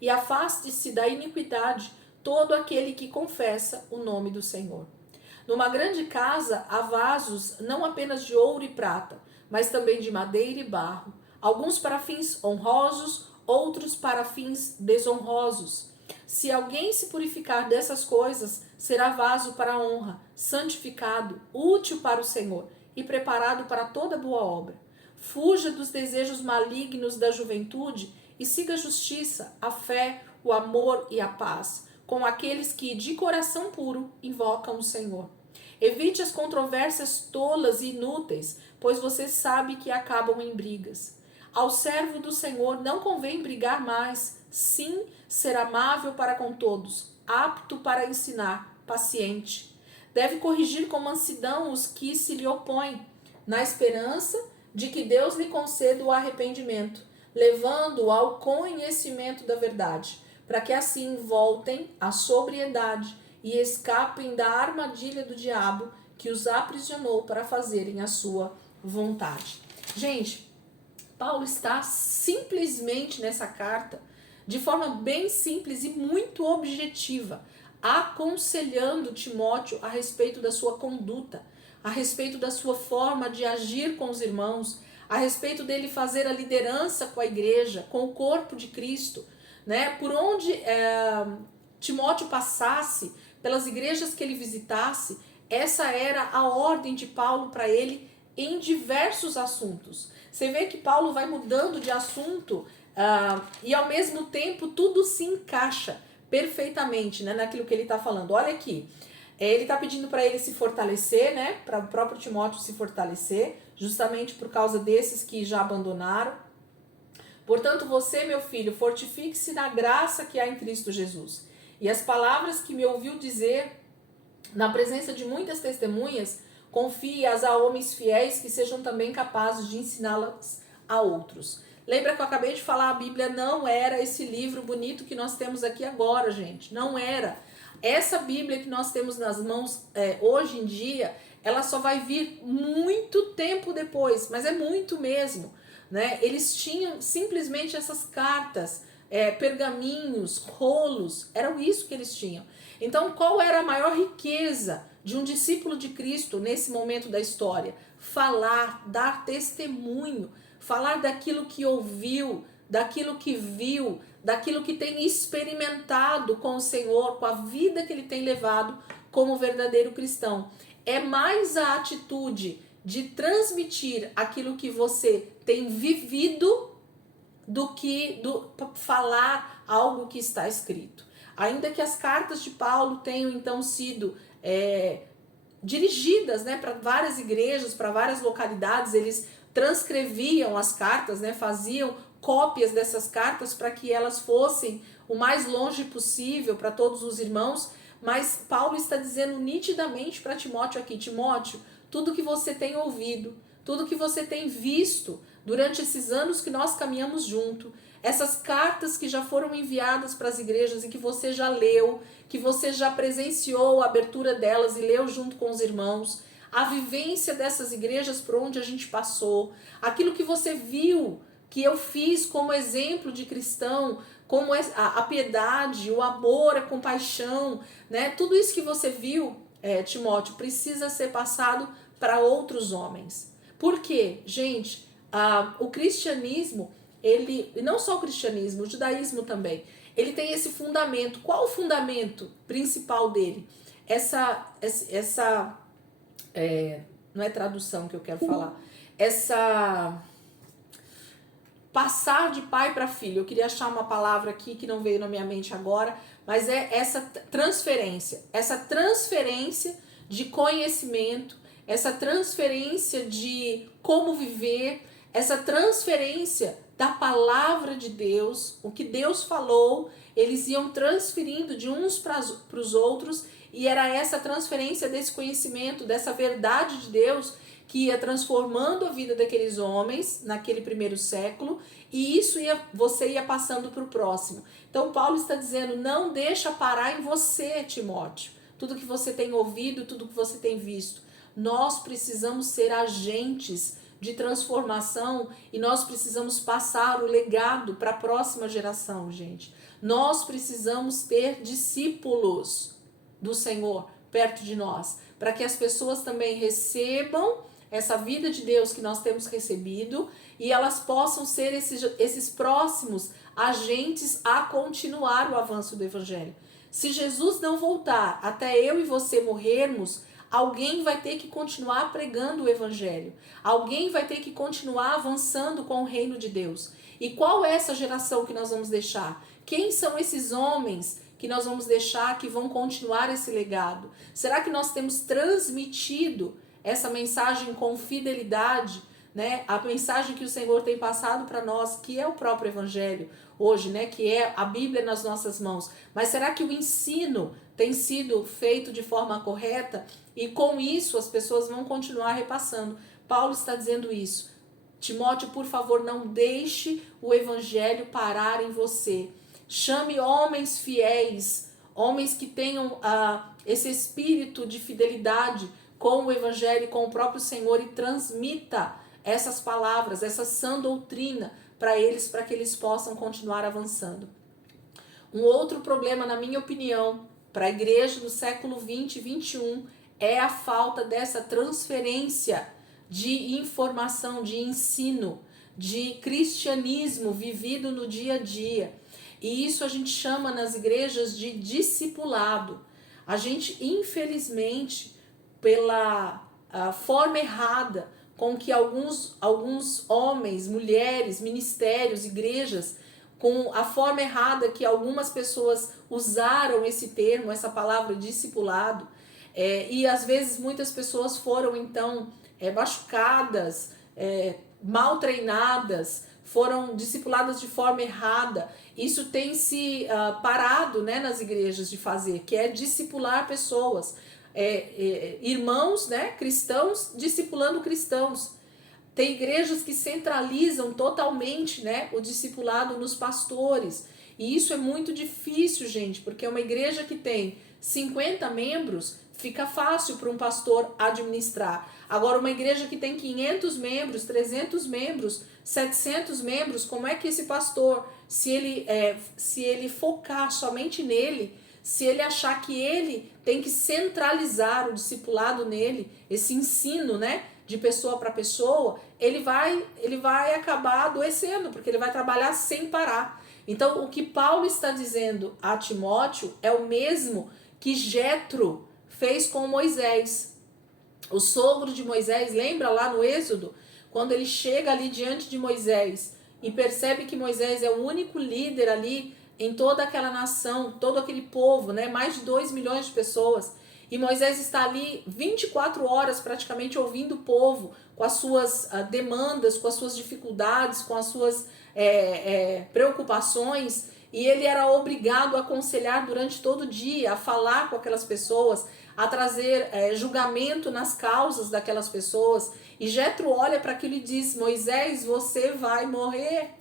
E afaste-se da iniquidade todo aquele que confessa o nome do Senhor. Numa grande casa há vasos não apenas de ouro e prata, mas também de madeira e barro, alguns para fins honrosos, outros para fins desonrosos. Se alguém se purificar dessas coisas, será vaso para a honra, santificado, útil para o Senhor e preparado para toda boa obra. Fuja dos desejos malignos da juventude e siga a justiça, a fé, o amor e a paz, com aqueles que de coração puro invocam o Senhor. Evite as controvérsias tolas e inúteis, pois você sabe que acabam em brigas. Ao servo do Senhor não convém brigar mais, sim, ser amável para com todos, apto para ensinar, paciente. Deve corrigir com mansidão os que se lhe opõem, na esperança de que Deus lhe conceda o arrependimento, levando-o ao conhecimento da verdade, para que assim voltem à sobriedade e escapem da armadilha do diabo que os aprisionou para fazerem a sua vontade. Gente, Paulo está simplesmente nessa carta, de forma bem simples e muito objetiva, aconselhando Timóteo a respeito da sua conduta, a respeito da sua forma de agir com os irmãos, a respeito dele fazer a liderança com a igreja, com o corpo de Cristo, né? Por onde Timóteo passasse, pelas igrejas que ele visitasse, essa era a ordem de Paulo para ele em diversos assuntos. Você vê que Paulo vai mudando de assunto e ao mesmo tempo tudo se encaixa perfeitamente, né, naquilo que ele está falando. Olha aqui, ele está pedindo para ele se fortalecer, né, para o próprio Timóteo se fortalecer, justamente por causa desses que já abandonaram. Portanto, você, meu filho, fortifique-se na graça que há em Cristo Jesus. E as palavras que me ouviu dizer na presença de muitas testemunhas, confie-as a homens fiéis que sejam também capazes de ensiná-las a outros. Lembra que eu acabei de falar, a Bíblia não era esse livro bonito que nós temos aqui agora, gente. Não era. Essa Bíblia que nós temos nas mãos hoje em dia, ela só vai vir muito tempo depois, mas é muito mesmo, né? Eles tinham simplesmente essas cartas, pergaminhos, rolos, eram isso que eles tinham. Então, qual era a maior riqueza de um discípulo de Cristo nesse momento da história? Falar, dar testemunho, falar daquilo que ouviu, daquilo que viu, daquilo que tem experimentado com o Senhor, com a vida que ele tem levado como verdadeiro cristão. É mais a atitude de transmitir aquilo que você tem vivido do que falar algo que está escrito. Ainda que as cartas de Paulo tenham então sido dirigidas, né, para várias igrejas, para várias localidades, eles transcreviam as cartas, né, faziam cópias dessas cartas para que elas fossem o mais longe possível para todos os irmãos, mas Paulo está dizendo nitidamente para Timóteo aqui: Timóteo, tudo que você tem ouvido, tudo que você tem visto durante esses anos que nós caminhamos junto, essas cartas que já foram enviadas para as igrejas e que você já leu, que você já presenciou a abertura delas e leu junto com os irmãos, a vivência dessas igrejas por onde a gente passou, aquilo que você viu, que eu fiz como exemplo de cristão, como a piedade, o amor, a compaixão, né? Tudo isso que você viu, Timóteo, precisa ser passado para outros homens. Por quê? Gente, o cristianismo, ele, e não só o cristianismo, o judaísmo também, ele tem esse fundamento. Qual o fundamento principal dele? Não é tradução que eu quero falar, passar de pai para filho. Eu queria achar uma palavra aqui que não veio na minha mente agora, mas é essa transferência de conhecimento, essa transferência de como viver, essa transferência da palavra de Deus, o que Deus falou, eles iam transferindo de uns para os outros, e era essa transferência desse conhecimento, dessa verdade de Deus, que ia transformando a vida daqueles homens naquele primeiro século, e isso você ia passando para o próximo. Então Paulo está dizendo: não deixa parar em você, Timóteo, tudo que você tem ouvido, tudo que você tem visto. Nós precisamos ser agentes de transformação e nós precisamos passar o legado para a próxima geração, gente. Nós precisamos ter discípulos do Senhor perto de nós, para que as pessoas também recebam essa vida de Deus que nós temos recebido e elas possam ser esses próximos agentes a continuar o avanço do Evangelho. Se Jesus não voltar até eu e você morrermos, alguém vai ter que continuar pregando o Evangelho. Alguém vai ter que continuar avançando com o reino de Deus. E qual é essa geração que nós vamos deixar? Quem são esses homens que nós vamos deixar que vão continuar esse legado? Será que nós temos transmitido essa mensagem com fidelidade, né? A mensagem que o Senhor tem passado para nós, que é o próprio Evangelho hoje, né? Que é a Bíblia nas nossas mãos. Mas será que o ensino tem sido feito de forma correta? E com isso as pessoas vão continuar repassando. Paulo está dizendo isso. Timóteo, por favor, não deixe o Evangelho parar em você. Chame homens fiéis, homens que tenham esse espírito de fidelidade com o Evangelho, com o próprio Senhor, e transmita essas palavras, essa sã doutrina para eles, para que eles possam continuar avançando. Um outro problema, na minha opinião, para a igreja do século 20 e 21 é a falta dessa transferência de informação, de ensino, de cristianismo vivido no dia a dia. E isso a gente chama nas igrejas de discipulado. A gente, infelizmente, pela forma errada com que alguns homens, mulheres, ministérios, igrejas, com a forma errada que algumas pessoas usaram esse termo, essa palavra discipulado, e às vezes muitas pessoas foram então machucadas, mal treinadas, foram discipuladas de forma errada. Isso tem se parado, né, nas igrejas de fazer, que é discipular pessoas, irmãos, né, cristãos discipulando cristãos. Tem igrejas que centralizam totalmente, né, o discipulado nos pastores. E isso é muito difícil, gente, porque uma igreja que tem 50 membros, fica fácil para um pastor administrar. Agora, uma igreja que tem 500 membros, 300 membros, 700 membros, como é que esse pastor, se ele focar somente nele, se ele achar que ele tem que centralizar o discipulado nele, esse ensino, né, de pessoa para pessoa, ele vai acabar adoecendo, porque ele vai trabalhar sem parar. Então, o que Paulo está dizendo a Timóteo é o mesmo que Jetro fez com Moisés. O sogro de Moisés, lembra lá no Êxodo? Quando ele chega ali diante de Moisés e percebe que Moisés é o único líder ali em toda aquela nação, todo aquele povo, né? Mais de 2 milhões de pessoas. E Moisés está ali 24 horas praticamente ouvindo o povo, com as suas demandas, com as suas dificuldades, com as suas preocupações. E ele era obrigado a aconselhar durante todo o dia, a falar com aquelas pessoas, a trazer julgamento nas causas daquelas pessoas. E Jetro olha para aquilo e diz: Moisés, você vai morrer,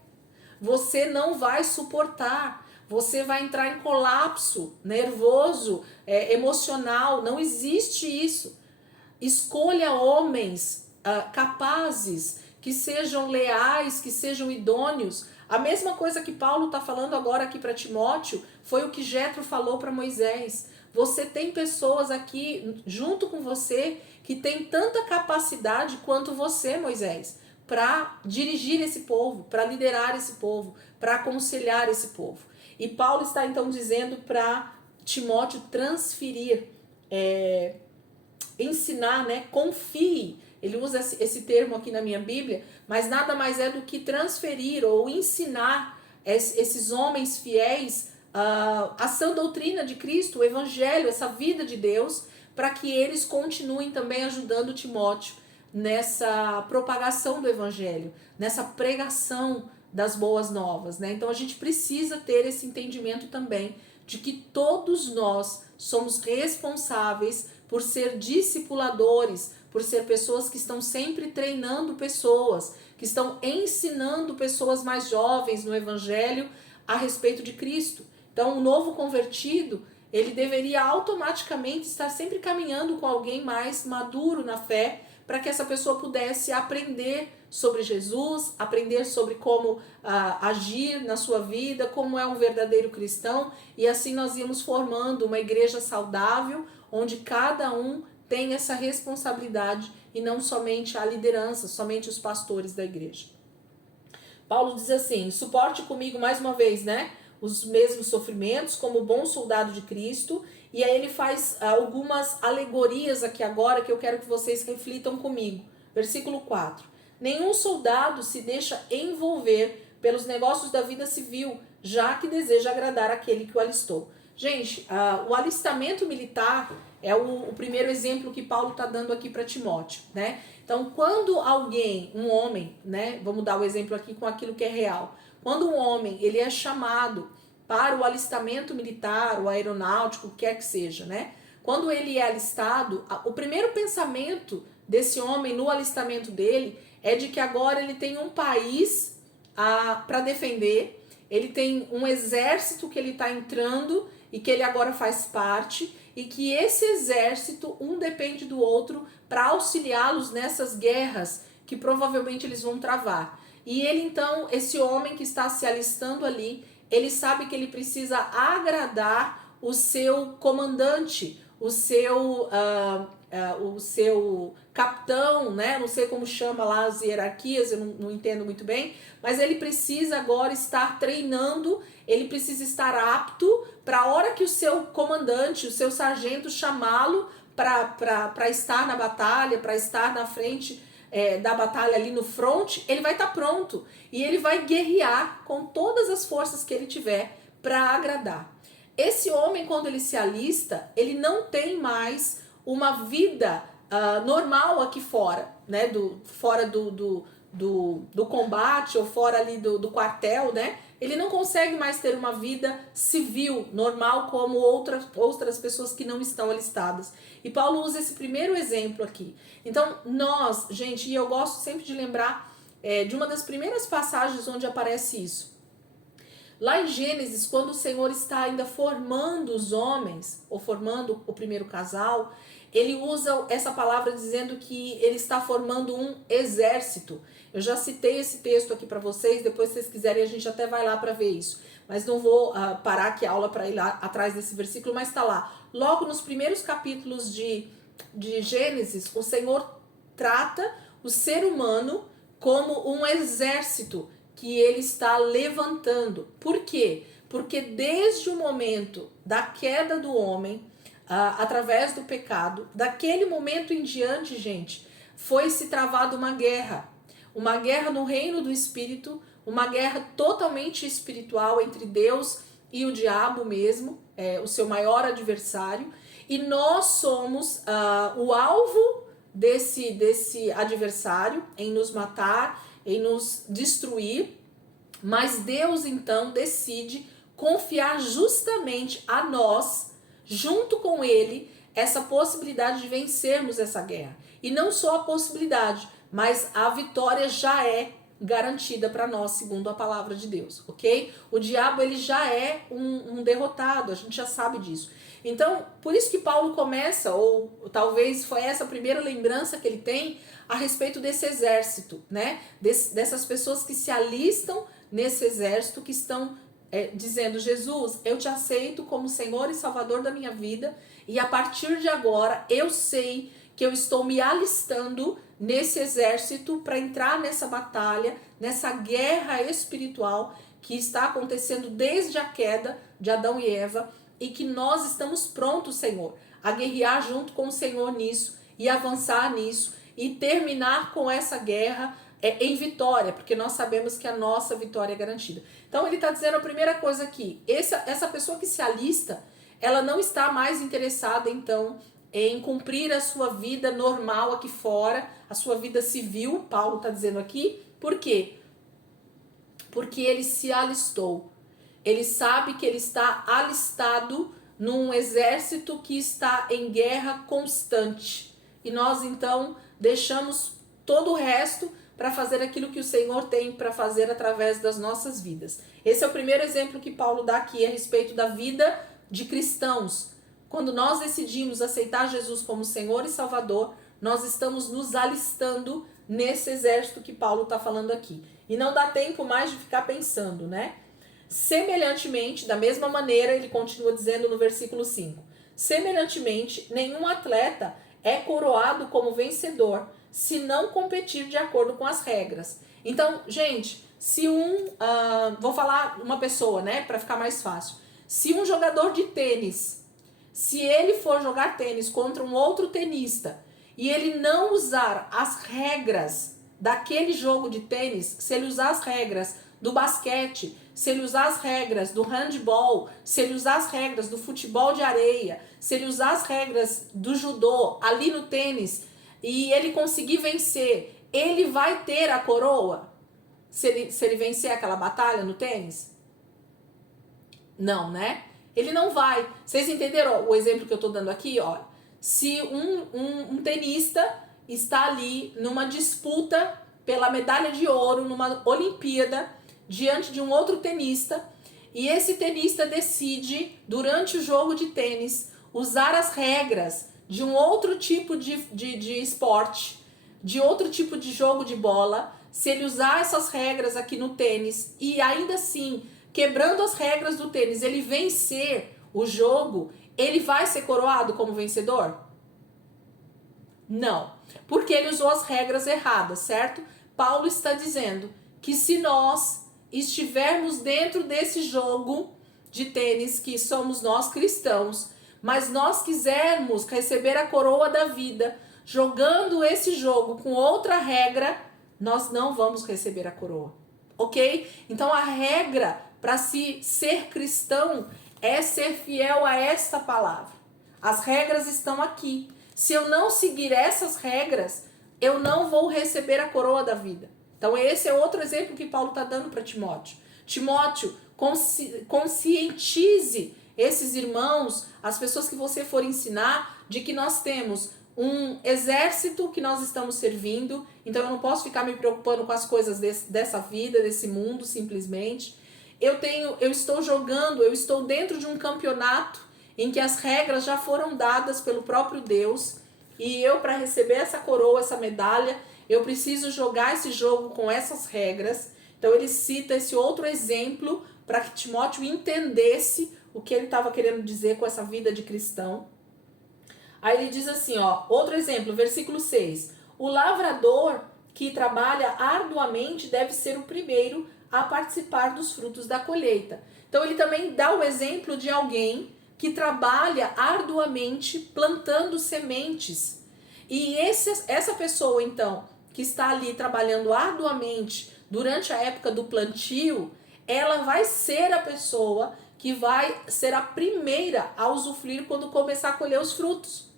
você não vai suportar, você vai entrar em colapso nervoso, emocional, não existe isso. Escolha homens capazes, que sejam leais, que sejam idôneos. A mesma coisa que Paulo está falando agora aqui para Timóteo, foi o que Jetro falou para Moisés. Você tem pessoas aqui junto com você que tem tanta capacidade quanto você, Moisés, para dirigir esse povo, para liderar esse povo, para aconselhar esse povo. E Paulo está então dizendo para Timóteo transferir, ensinar, né? Confie. Ele usa esse termo aqui na minha Bíblia, mas nada mais é do que transferir ou ensinar esses homens fiéis a sã doutrina de Cristo, o Evangelho, essa vida de Deus, para que eles continuem também ajudando Timóteo nessa propagação do Evangelho, nessa pregação das boas novas, né? Então a gente precisa ter esse entendimento também de que todos nós somos responsáveis por ser discipuladores, por ser pessoas que estão sempre treinando pessoas, que estão ensinando pessoas mais jovens no Evangelho a respeito de Cristo. Então, o novo convertido, ele deveria automaticamente estar sempre caminhando com alguém mais maduro na fé, para que essa pessoa pudesse aprender sobre Jesus, aprender sobre como agir na sua vida, como é um verdadeiro cristão, e assim nós íamos formando uma igreja saudável, onde cada um tem essa responsabilidade e não somente a liderança, somente os pastores da igreja. Paulo diz assim: suporte comigo mais uma vez, né? Os mesmos sofrimentos como bom soldado de Cristo. E aí ele faz algumas alegorias aqui agora que eu quero que vocês reflitam comigo. Versículo 4. Nenhum soldado se deixa envolver pelos negócios da vida civil, já que deseja agradar aquele que o alistou. Gente, o alistamento militar é o primeiro exemplo que Paulo está dando aqui para Timóteo, né? Então, quando alguém, um homem, né? Vamos dar o exemplo aqui com aquilo que é real. Quando um homem, ele é chamado para o alistamento militar, o aeronáutico, o que quer que seja, né? Quando ele é alistado, o primeiro pensamento desse homem no alistamento dele é de que agora ele tem um país para defender, ele tem um exército que ele está entrando e que ele agora faz parte, e que esse exército, um depende do outro para auxiliá-los nessas guerras que provavelmente eles vão travar. E ele então, esse homem que está se alistando ali, ele sabe que ele precisa agradar o seu comandante, o seu capitão, né? Não sei como chama lá as hierarquias, eu não entendo muito bem, mas ele precisa agora estar treinando, ele precisa estar apto para a hora que o seu comandante, o seu sargento chamá-lo para estar na batalha, para estar na frente da batalha ali no front, ele vai estar pronto e ele vai guerrear com todas as forças que ele tiver para agradar. Esse homem, quando ele se alista, ele não tem mais uma vida normal aqui fora, né? Fora do combate ou fora ali do quartel, né? Ele não consegue mais ter uma vida civil, normal, como outras pessoas que não estão alistadas. E Paulo usa esse primeiro exemplo aqui. Então, nós, gente, e eu gosto sempre de lembrar de uma das primeiras passagens onde aparece isso. Lá em Gênesis, quando o Senhor está ainda formando os homens, ou formando o primeiro casal, ele usa essa palavra dizendo que ele está formando um exército. Eu já citei esse texto aqui para vocês, depois se vocês quiserem a gente até vai lá para ver isso. Mas não vou parar aqui a aula para ir lá atrás desse versículo, mas está lá. Logo nos primeiros capítulos de Gênesis, o Senhor trata o ser humano como um exército que ele está levantando. Por quê? Porque desde o momento da queda do homem, através do pecado, daquele momento em diante, gente, foi se travada uma guerra no reino do Espírito, uma guerra totalmente espiritual entre Deus e o diabo mesmo, o seu maior adversário, e nós somos o alvo desse adversário em nos matar, em nos destruir, mas Deus então decide confiar justamente a nós, junto com ele, essa possibilidade de vencermos essa guerra. E não só a possibilidade, mas a vitória já é garantida para nós, segundo a palavra de Deus, ok? O diabo, ele já é um derrotado, a gente já sabe disso. Então, por isso que Paulo começa, ou talvez foi essa a primeira lembrança que ele tem a respeito desse exército, né? Dessas pessoas que se alistam nesse exército, que estão dizendo: Jesus, eu te aceito como Senhor e Salvador da minha vida, e a partir de agora eu sei que eu estou me alistando nesse exército para entrar nessa batalha, nessa guerra espiritual que está acontecendo desde a queda de Adão e Eva, e que nós estamos prontos, Senhor, a guerrear junto com o Senhor nisso e avançar nisso e terminar com essa guerra em vitória, porque nós sabemos que a nossa vitória é garantida. Então ele está dizendo a primeira coisa aqui: essa pessoa que se alista, ela não está mais interessada então em cumprir a sua vida normal aqui fora, a sua vida civil, Paulo está dizendo aqui. Por quê? Porque ele se alistou. Ele sabe que ele está alistado num exército que está em guerra constante. E nós então deixamos todo o resto para fazer aquilo que o Senhor tem para fazer através das nossas vidas. Esse é o primeiro exemplo que Paulo dá aqui a respeito da vida de cristãos. Quando nós decidimos aceitar Jesus como Senhor e Salvador, nós estamos nos alistando nesse exército que Paulo está falando aqui. E não dá tempo mais de ficar pensando, né? Semelhantemente, da mesma maneira, ele continua dizendo no versículo 5. Semelhantemente, nenhum atleta é coroado como vencedor se não competir de acordo com as regras. Então, gente, se vou falar uma pessoa, né, para ficar mais fácil. Se um jogador de tênis, se ele for jogar tênis contra um outro tenista e ele não usar as regras daquele jogo de tênis, se ele usar as regras do basquete, se ele usar as regras do handball, se ele usar as regras do futebol de areia, se ele usar as regras do judô ali no tênis e ele conseguir vencer, ele vai ter a coroa? Se ele vencer aquela batalha no tênis? Não, né? Ele não vai. Vocês entenderam o exemplo que eu estou dando aqui? Olha, se um tenista está ali numa disputa pela medalha de ouro, numa Olimpíada, diante de um outro tenista, e esse tenista decide, durante o jogo de tênis, usar as regras de um outro tipo de esporte, de outro tipo de jogo de bola, se ele usar essas regras aqui no tênis e ainda assim, quebrando as regras do tênis, ele vencer o jogo, ele vai ser coroado como vencedor? Não, porque ele usou as regras erradas, certo? Paulo está dizendo que se nós estivermos dentro desse jogo de tênis, que somos nós cristãos, mas nós quisermos receber a coroa da vida jogando esse jogo com outra regra, nós não vamos receber a coroa, ok? Então a regra para se ser cristão é ser fiel a esta palavra. As regras estão aqui. Se eu não seguir essas regras, eu não vou receber a coroa da vida. Então esse é outro exemplo que Paulo está dando para Timóteo. Timóteo, conscientize esses irmãos, as pessoas que você for ensinar, de que nós temos um exército que nós estamos servindo. Então eu não posso ficar me preocupando com as coisas dessa vida, desse mundo, simplesmente. Eu estou dentro de um campeonato em que as regras já foram dadas pelo próprio Deus, e eu, para receber essa coroa, essa medalha, eu preciso jogar esse jogo com essas regras. Então ele cita esse outro exemplo para que Timóteo entendesse o que ele estava querendo dizer com essa vida de cristão. Aí ele diz assim, ó, outro exemplo, versículo 6. o lavrador que trabalha arduamente deve ser o primeiro a participar dos frutos da colheita. Então ele também dá o exemplo de alguém que trabalha arduamente plantando sementes. E essa pessoa, então, que está ali trabalhando arduamente durante a época do plantio, ela vai ser a pessoa que vai ser a primeira a usufruir quando começar a colher os frutos.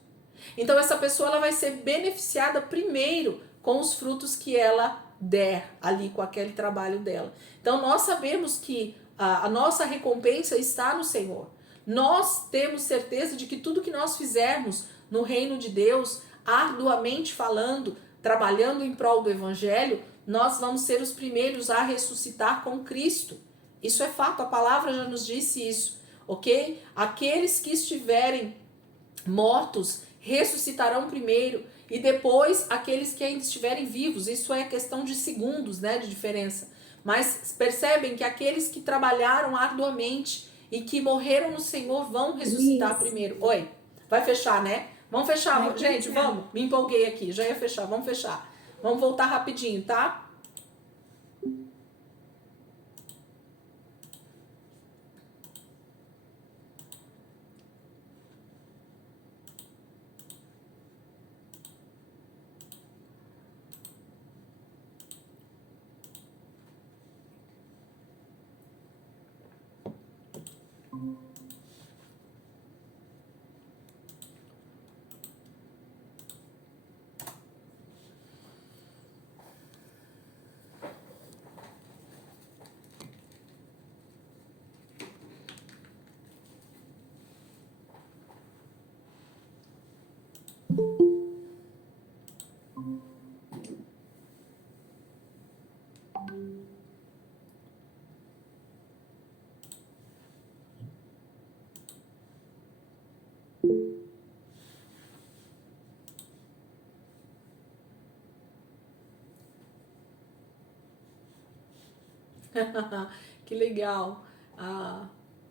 Então essa pessoa ela vai ser beneficiada primeiro com os frutos que ela der ali com aquele trabalho dela. Então nós sabemos que a nossa recompensa está no Senhor. Nós temos certeza de que tudo que nós fizermos no reino de Deus, arduamente falando, trabalhando em prol do Evangelho, nós vamos ser os primeiros a ressuscitar com Cristo. Isso é fato, a palavra já nos disse isso, ok? Aqueles que estiverem mortos ressuscitarão primeiro e depois aqueles que ainda estiverem vivos. Isso é questão de segundos, né, de diferença. Mas percebem que aqueles que trabalharam arduamente e que morreram no Senhor vão ressuscitar primeiro. Oi, vai fechar, né? Vamos fechar, gente, vamos. Me empolguei aqui, já ia fechar, vamos fechar. Vamos voltar rapidinho, tá? Que legal. A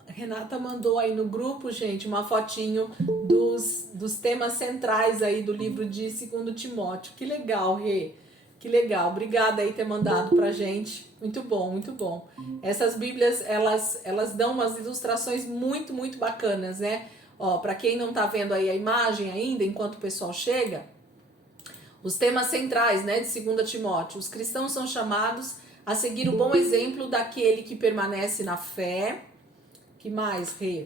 Renata mandou aí no grupo, gente, uma fotinho dos temas centrais aí do livro de 2 Timóteo. Que legal, Rê. Que legal. Obrigada aí por ter mandado pra gente. Muito bom, muito bom. Essas bíblias, elas dão umas ilustrações muito, muito bacanas, né? Ó, para quem não tá vendo aí a imagem ainda, enquanto o pessoal chega, os temas centrais, né, de 2 Timóteo. Os cristãos são chamados a seguir o bom exemplo daquele que permanece na fé. Que mais, Rê?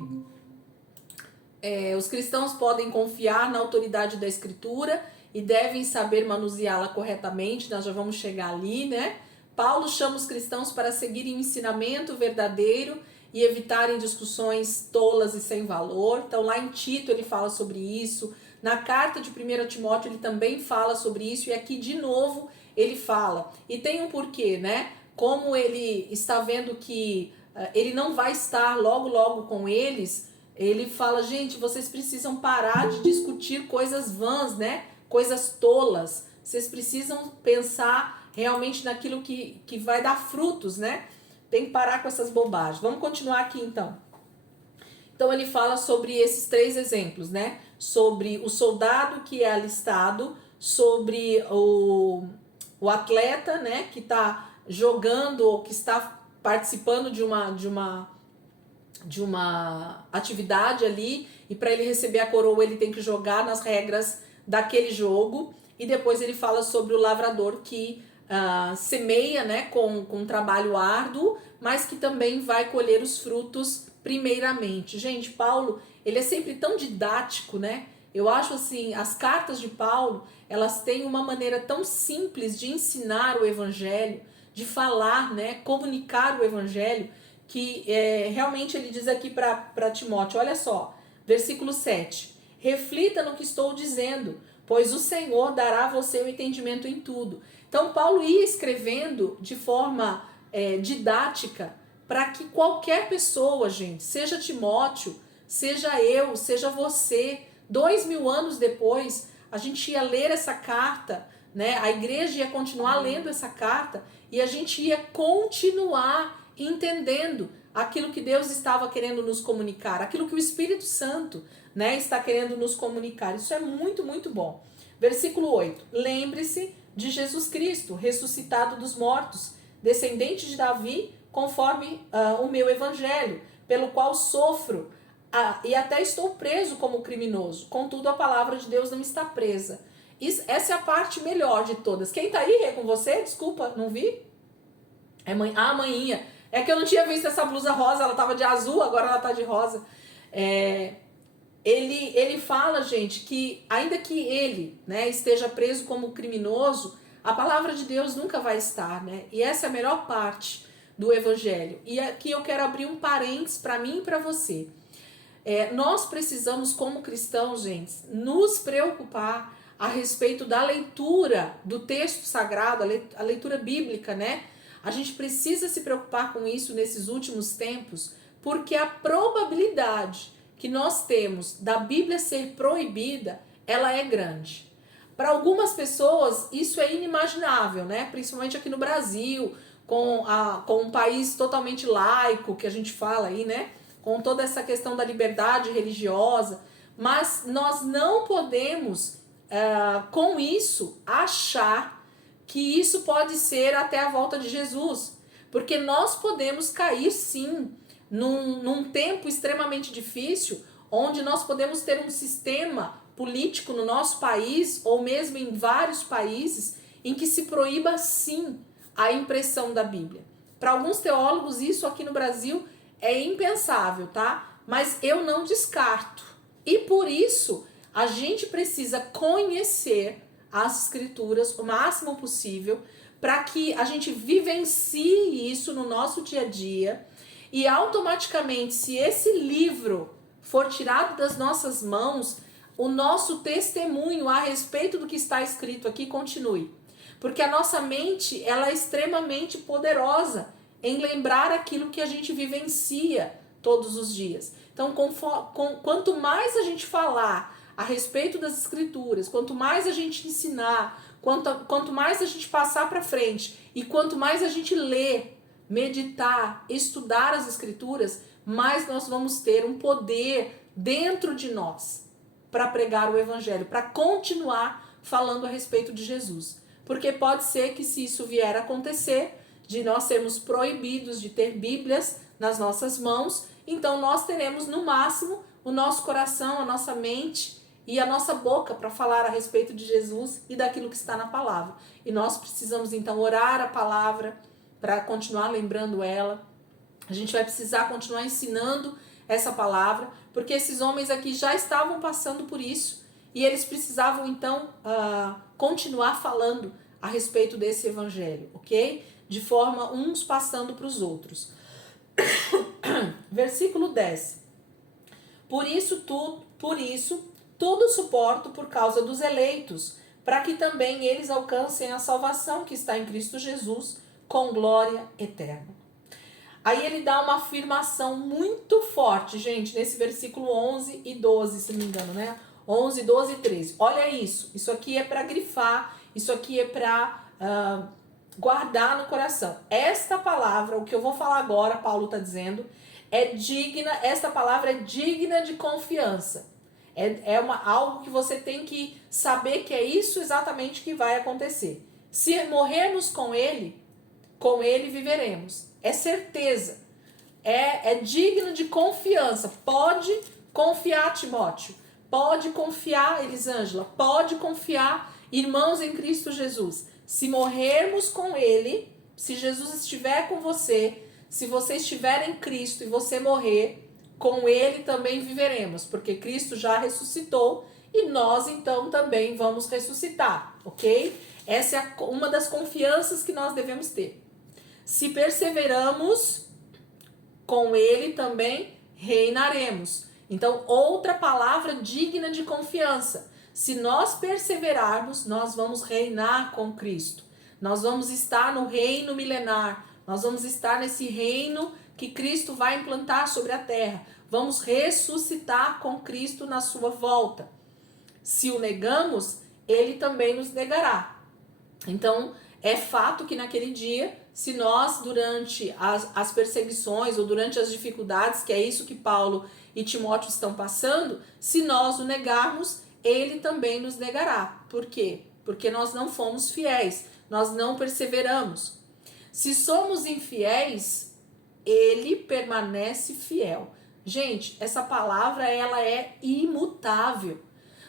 Os cristãos podem confiar na autoridade da Escritura e devem saber manuseá-la corretamente. Nós já vamos chegar ali, né? Paulo chama os cristãos para seguirem o ensinamento verdadeiro e evitarem discussões tolas e sem valor. Então, lá em Tito ele fala sobre isso. Na carta de 1 Timóteo ele também fala sobre isso. E aqui, de novo, ele fala. E tem um porquê, né? Como ele está vendo que ele não vai estar logo, logo com eles, ele fala, gente, vocês precisam parar de discutir coisas vãs, né? Coisas tolas. Vocês precisam pensar realmente naquilo que vai dar frutos, né? Tem que parar com essas bobagens. Vamos continuar aqui, então. Então, ele fala sobre esses 3 exemplos, né? Sobre o soldado que é alistado, sobre o atleta, né? Que está jogando ou que está participando de uma atividade ali, e para ele receber a coroa ele tem que jogar nas regras daquele jogo. E depois ele fala sobre o lavrador que semeia, né, com um trabalho árduo, mas que também vai colher os frutos primeiramente. Gente, Paulo, ele é sempre tão didático, né? Eu acho assim, as cartas de Paulo, elas têm uma maneira tão simples de ensinar o evangelho, de falar, né, comunicar o evangelho, que realmente ele diz aqui para Timóteo, olha só, versículo 7, reflita no que estou dizendo, pois o Senhor dará a você o entendimento em tudo. Então Paulo ia escrevendo de forma didática para que qualquer pessoa, gente, seja Timóteo, seja eu, seja você, 2000 anos depois, a gente ia ler essa carta, né? A igreja ia continuar lendo essa carta e a gente ia continuar entendendo aquilo que Deus estava querendo nos comunicar, aquilo que o Espírito Santo, né, está querendo nos comunicar. Isso é muito, muito bom. Versículo 8. Lembre-se de Jesus Cristo, ressuscitado dos mortos, descendente de Davi, conforme o meu evangelho, pelo qual sofro e até estou preso como criminoso. Contudo, a palavra de Deus não está presa. Essa é a parte melhor de todas. Quem tá aí? É com você? Desculpa, não vi? É manhinha. É que eu não tinha visto essa blusa rosa, ela tava de azul, agora ela tá de rosa. Ele fala, gente, que ainda que ele, né, esteja preso como criminoso, a palavra de Deus nunca vai estar, né? E essa é a melhor parte do evangelho. E aqui eu quero abrir um parênteses para mim e para você. Nós precisamos, como cristãos, gente, nos preocupar a respeito da leitura do texto sagrado, a leitura bíblica, né? A gente precisa se preocupar com isso nesses últimos tempos, porque a probabilidade que nós temos da Bíblia ser proibida, ela é grande. Para algumas pessoas, isso é inimaginável, né? Principalmente aqui no Brasil, com um país totalmente laico, que a gente fala aí, né? Com toda essa questão da liberdade religiosa. Mas nós não podemos, com isso, achar que isso pode ser até a volta de Jesus. Porque nós podemos cair, sim, num tempo extremamente difícil, onde nós podemos ter um sistema político no nosso país, ou mesmo em vários países, em que se proíba, sim, a impressão da Bíblia. Para alguns teólogos, isso aqui no Brasil é impensável, tá? Mas eu não descarto. E por isso, a gente precisa conhecer as Escrituras o máximo possível, para que a gente vivencie isso no nosso dia a dia, e automaticamente, se esse livro for tirado das nossas mãos, o nosso testemunho a respeito do que está escrito aqui continue. Porque a nossa mente, ela é extremamente poderosa em lembrar aquilo que a gente vivencia todos os dias. Então, quanto mais a gente falar a respeito das Escrituras, quanto mais a gente ensinar, quanto mais a gente passar para frente e quanto mais a gente ler, meditar, estudar as Escrituras, mais nós vamos ter um poder dentro de nós para pregar o Evangelho, para continuar falando a respeito de Jesus. Porque pode ser que, se isso vier a acontecer, de nós sermos proibidos de ter Bíblias nas nossas mãos, então nós teremos no máximo o nosso coração, a nossa mente e a nossa boca para falar a respeito de Jesus e daquilo que está na palavra. E nós precisamos então orar a palavra para continuar lembrando ela. A gente vai precisar continuar ensinando essa palavra, porque esses homens aqui já estavam passando por isso e eles precisavam então continuar falando a respeito desse evangelho, ok? De forma uns passando para os outros. Versículo 10. Por isso tudo suporto por causa dos eleitos, para que também eles alcancem a salvação que está em Cristo Jesus, com glória eterna. Aí ele dá uma afirmação muito forte, gente, nesse versículo 11 e 12, se não me engano, né? 11, 12 e 13. Olha isso. Isso aqui é para grifar, isso aqui é para guardar no coração. Esta palavra, o que eu vou falar agora, Paulo está dizendo, esta palavra é digna de confiança. Algo que você tem que saber que é isso exatamente que vai acontecer. Se morrermos com ele viveremos. É certeza. É digno de confiança. Pode confiar, Timóteo. Pode confiar, Elisângela. Pode confiar, irmãos em Cristo Jesus. Se morrermos com ele, se Jesus estiver com você, se você estiver em Cristo e você morrer, com ele também viveremos, porque Cristo já ressuscitou e nós então também vamos ressuscitar, ok? Essa é uma das confianças que nós devemos ter. Se perseveramos, com ele também reinaremos. Então, outra palavra digna de confiança. Se nós perseverarmos, nós vamos reinar com Cristo. Nós vamos estar no reino milenar. Nós vamos estar nesse reino que Cristo vai implantar sobre a terra. Vamos ressuscitar com Cristo na sua volta. Se o negamos, ele também nos negará. Então, é fato que naquele dia, se nós, durante as perseguições ou durante as dificuldades, que é isso que Paulo e Timóteo estão passando, se nós o negarmos, ele também nos negará. Por quê? Porque nós não fomos fiéis, nós não perseveramos. Se somos infiéis, ele permanece fiel. Gente, essa palavra ela é imutável.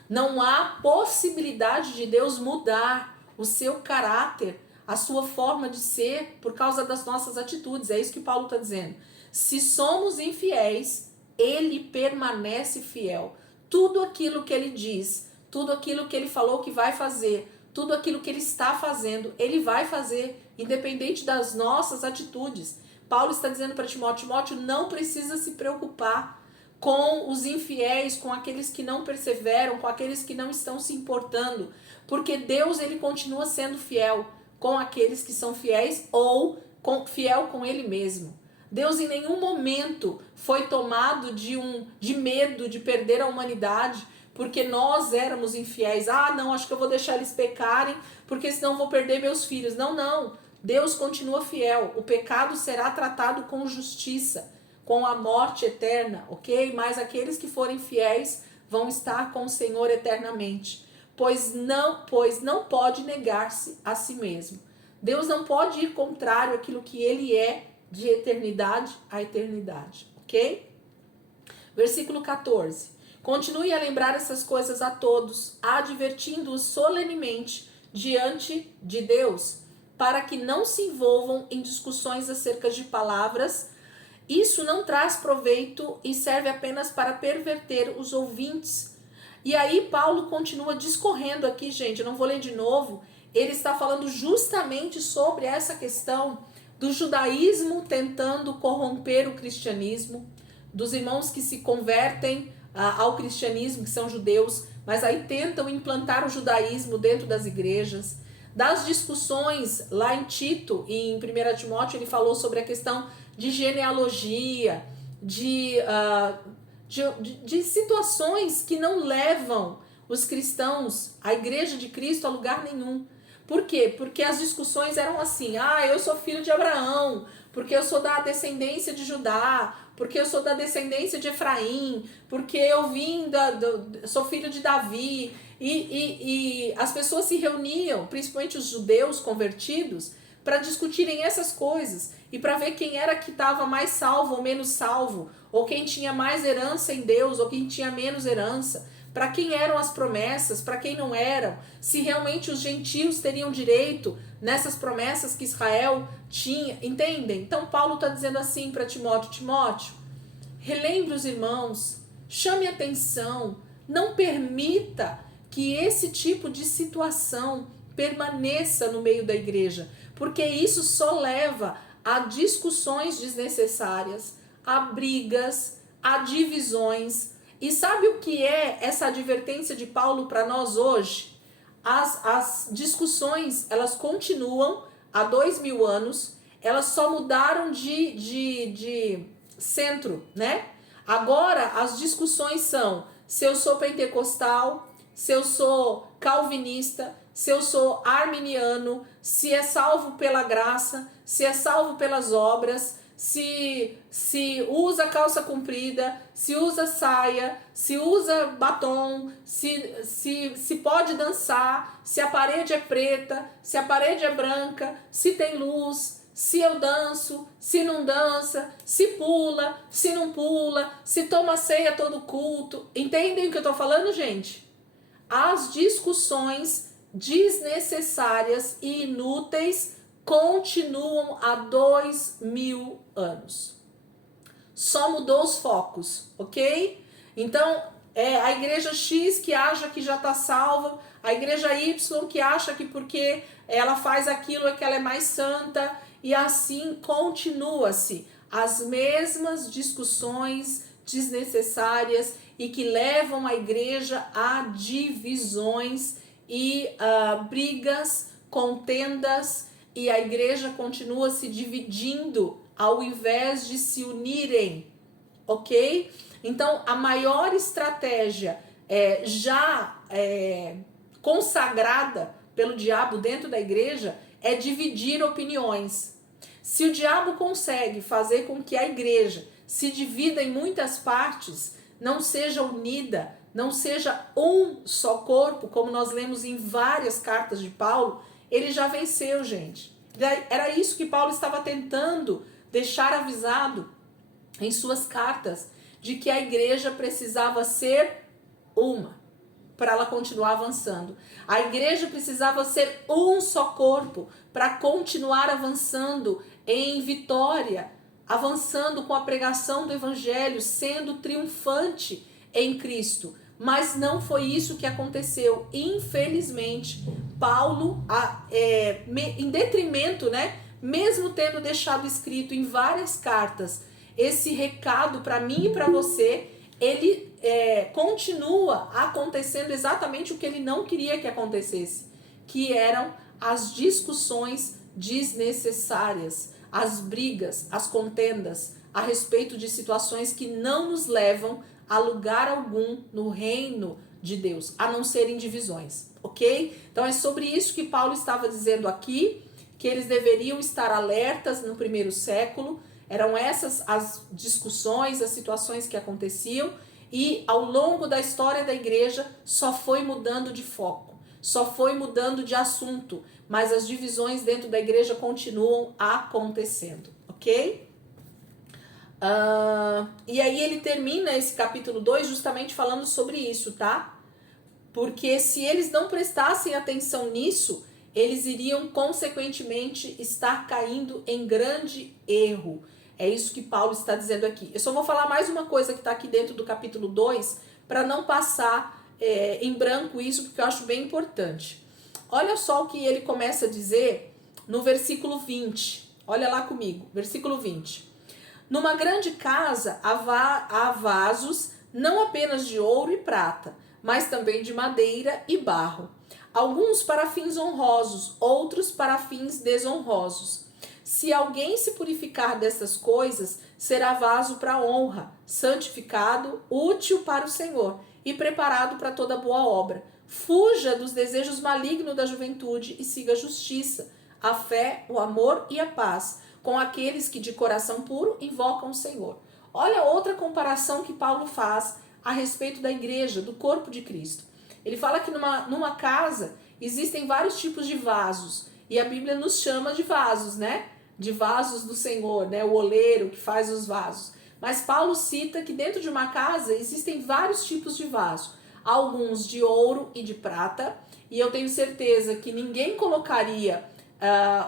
Não há possibilidade de Deus mudar o seu caráter, a sua forma de ser por causa das nossas atitudes. É isso que Paulo está dizendo. Se somos infiéis, ele permanece fiel. Tudo aquilo que ele diz, tudo aquilo que ele falou que vai fazer, tudo aquilo que ele está fazendo, ele vai fazer, independente das nossas atitudes. Paulo está dizendo para Timóteo, Timóteo não precisa se preocupar com os infiéis, com aqueles que não perseveram, com aqueles que não estão se importando, porque Deus ele continua sendo fiel com aqueles que são fiéis ou fiel com ele mesmo. Deus em nenhum momento foi tomado de medo de perder a humanidade, porque nós éramos infiéis. Ah, não, acho que eu vou deixar eles pecarem, porque senão eu vou perder meus filhos. Não, não. Deus continua fiel. O pecado será tratado com justiça, com a morte eterna, ok? Mas aqueles que forem fiéis vão estar com o Senhor eternamente. Pois não pode negar-se a si mesmo. Deus não pode ir contrário àquilo que ele é de eternidade a eternidade, ok? Versículo 14. Continue a lembrar essas coisas a todos, advertindo-os solenemente diante de Deus, para que não se envolvam em discussões acerca de palavras. Isso não traz proveito e serve apenas para perverter os ouvintes. E aí Paulo continua discorrendo aqui, gente, eu não vou ler de novo, ele está falando justamente sobre essa questão do judaísmo tentando corromper o cristianismo, dos irmãos que se convertem ao cristianismo, que são judeus, mas aí tentam implantar o judaísmo dentro das igrejas, das discussões lá em Tito e em 1 Timóteo, ele falou sobre a questão de genealogia, de situações que não levam os cristãos, a igreja de Cristo, a lugar nenhum. Por quê? Porque as discussões eram assim, eu sou filho de Abraão, porque eu sou da descendência de Judá, porque eu sou da descendência de Efraim, porque eu sou filho de Davi, e as pessoas se reuniam, principalmente os judeus convertidos, para discutirem essas coisas, e para ver quem era que estava mais salvo ou menos salvo, ou quem tinha mais herança em Deus, ou quem tinha menos herança, para quem eram as promessas, para quem não eram, se realmente os gentios teriam direito nessas promessas que Israel tinha, entendem? Então Paulo está dizendo assim para Timóteo, Timóteo, relembre os irmãos, chame atenção, não permita que esse tipo de situação permaneça no meio da igreja, porque isso só leva a discussões desnecessárias, a brigas, a divisões. E sabe o que é essa advertência de Paulo para nós hoje? As discussões, elas continuam há 2000 anos, elas só mudaram de centro, né? Agora as discussões são se eu sou pentecostal, se eu sou calvinista, se eu sou arminiano, se é salvo pela graça, se é salvo pelas obras, se usa calça comprida, se usa saia, se usa batom, se pode dançar, se a parede é preta, se a parede é branca, se tem luz, se eu danço, se não dança, se pula, se não pula, se toma ceia todo culto. Entendem o que eu tô falando, gente? As discussões desnecessárias e inúteis continuam há 2000 anos. Só mudou os focos, ok? Então, a igreja X que acha que já está salva, a igreja Y que acha que porque ela faz aquilo é que ela é mais santa, e assim continua-se as mesmas discussões desnecessárias e que levam a igreja a divisões e brigas, contendas, e a igreja continua se dividindo ao invés de se unirem, ok? Então, a maior estratégia consagrada pelo diabo dentro da igreja é dividir opiniões. Se o diabo consegue fazer com que a igreja se divida em muitas partes, não seja unida, não seja um só corpo, como nós lemos em várias cartas de Paulo, ele já venceu, gente. Era isso que Paulo estava tentando deixar avisado em suas cartas, de que a igreja precisava ser uma, para ela continuar avançando. A igreja precisava ser um só corpo, para continuar avançando em vitória, avançando com a pregação do evangelho, sendo triunfante em Cristo. Mas não foi isso que aconteceu. Infelizmente, Paulo, em detrimento, né, mesmo tendo deixado escrito em várias cartas esse recado para mim e para você, ele continua acontecendo exatamente o que ele não queria que acontecesse, que eram as discussões desnecessárias, as brigas, as contendas a respeito de situações que não nos levam a lugar algum no reino de Deus, a não serem divisões, ok? Então é sobre isso que Paulo estava dizendo aqui, que eles deveriam estar alertas no primeiro século. Eram essas as discussões, as situações que aconteciam, e ao longo da história da igreja só foi mudando de foco, só foi mudando de assunto, mas as divisões dentro da igreja continuam acontecendo, ok? E aí ele termina esse capítulo 2 justamente falando sobre isso, tá? Porque se eles não prestassem atenção nisso, eles iriam consequentemente estar caindo em grande erro. É isso que Paulo está dizendo aqui. Eu só vou falar mais uma coisa que está aqui dentro do capítulo 2, para não passar em branco isso, porque eu acho bem importante. Olha só o que ele começa a dizer no versículo 20. Olha lá comigo, versículo 20. Numa grande casa há vasos, não apenas de ouro e prata, mas também de madeira e barro. Alguns para fins honrosos, outros para fins desonrosos. Se alguém se purificar dessas coisas, será vaso para honra, santificado, útil para o Senhor e preparado para toda boa obra. Fuja dos desejos malignos da juventude e siga a justiça, a fé, o amor e a paz, com aqueles que de coração puro invocam o Senhor. Olha outra comparação que Paulo faz a respeito da igreja, do corpo de Cristo. Ele fala que numa casa existem vários tipos de vasos, e a Bíblia nos chama de vasos, né? De vasos do Senhor, né? O oleiro que faz os vasos. Mas Paulo cita que dentro de uma casa existem vários tipos de vaso. Alguns de ouro e de prata, e eu tenho certeza que ninguém colocaria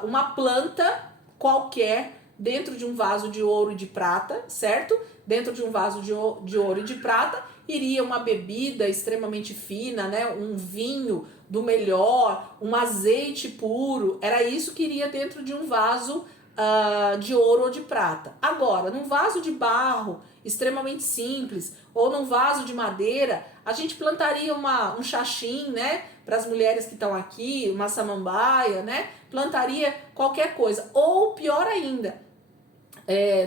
uma planta qualquer dentro de um vaso de ouro e de prata, certo? Dentro de um vaso de ouro e de prata iria uma bebida extremamente fina, né? Um vinho do melhor, um azeite puro. Era isso que iria dentro de um vaso de ouro ou de prata. Agora, num vaso de barro extremamente simples ou num vaso de madeira, a gente plantaria um xaxim, né? Para as mulheres que estão aqui, uma samambaia, né? Plantaria qualquer coisa. Ou pior ainda,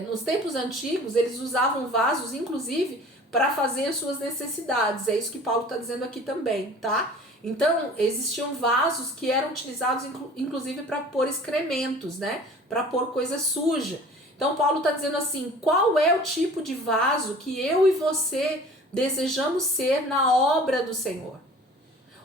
nos tempos antigos eles usavam vasos, inclusive, para fazer as suas necessidades. É isso que Paulo está dizendo aqui também, tá? Então, existiam vasos que eram utilizados, inclusive, para pôr excrementos, né? Para pôr coisa suja. Então, Paulo está dizendo assim, qual é o tipo de vaso que eu e você desejamos ser na obra do Senhor?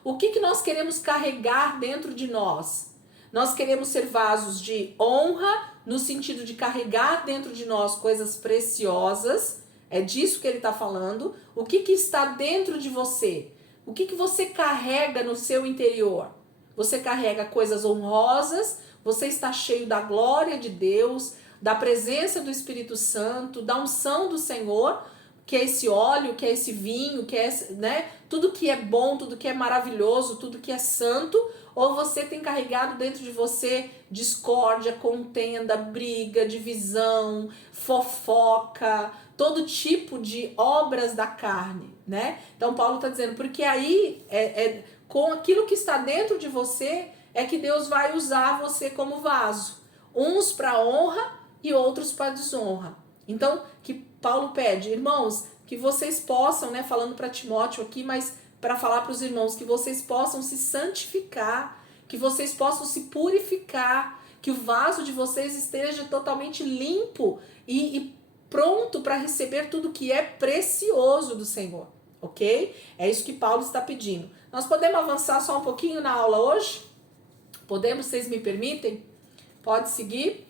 O que nós queremos carregar dentro de nós? Nós queremos ser vasos de honra, no sentido de carregar dentro de nós coisas preciosas. É disso que ele está falando. O que está dentro de você? O que você carrega no seu interior? Você carrega coisas honrosas, você está cheio da glória de Deus, da presença do Espírito Santo, da unção do Senhor, que é esse óleo, que é esse vinho, que é, né, tudo que é bom, tudo que é maravilhoso, tudo que é santo, ou você tem carregado dentro de você discórdia, contenda, briga, divisão, fofoca, todo tipo de obras da carne, né? Então Paulo está dizendo, porque aí com aquilo que está dentro de você é que Deus vai usar você como vaso, uns para honra e outros para desonra. Então, que Paulo pede, irmãos, que vocês possam, né, falando para Timóteo aqui, mas para falar para os irmãos, que vocês possam se santificar, que vocês possam se purificar, que o vaso de vocês esteja totalmente limpo e pronto para receber tudo que é precioso do Senhor. ok? É isso que Paulo está pedindo. Nós podemos avançar só um pouquinho na aula hoje? Podemos, vocês me permitem? Pode seguir?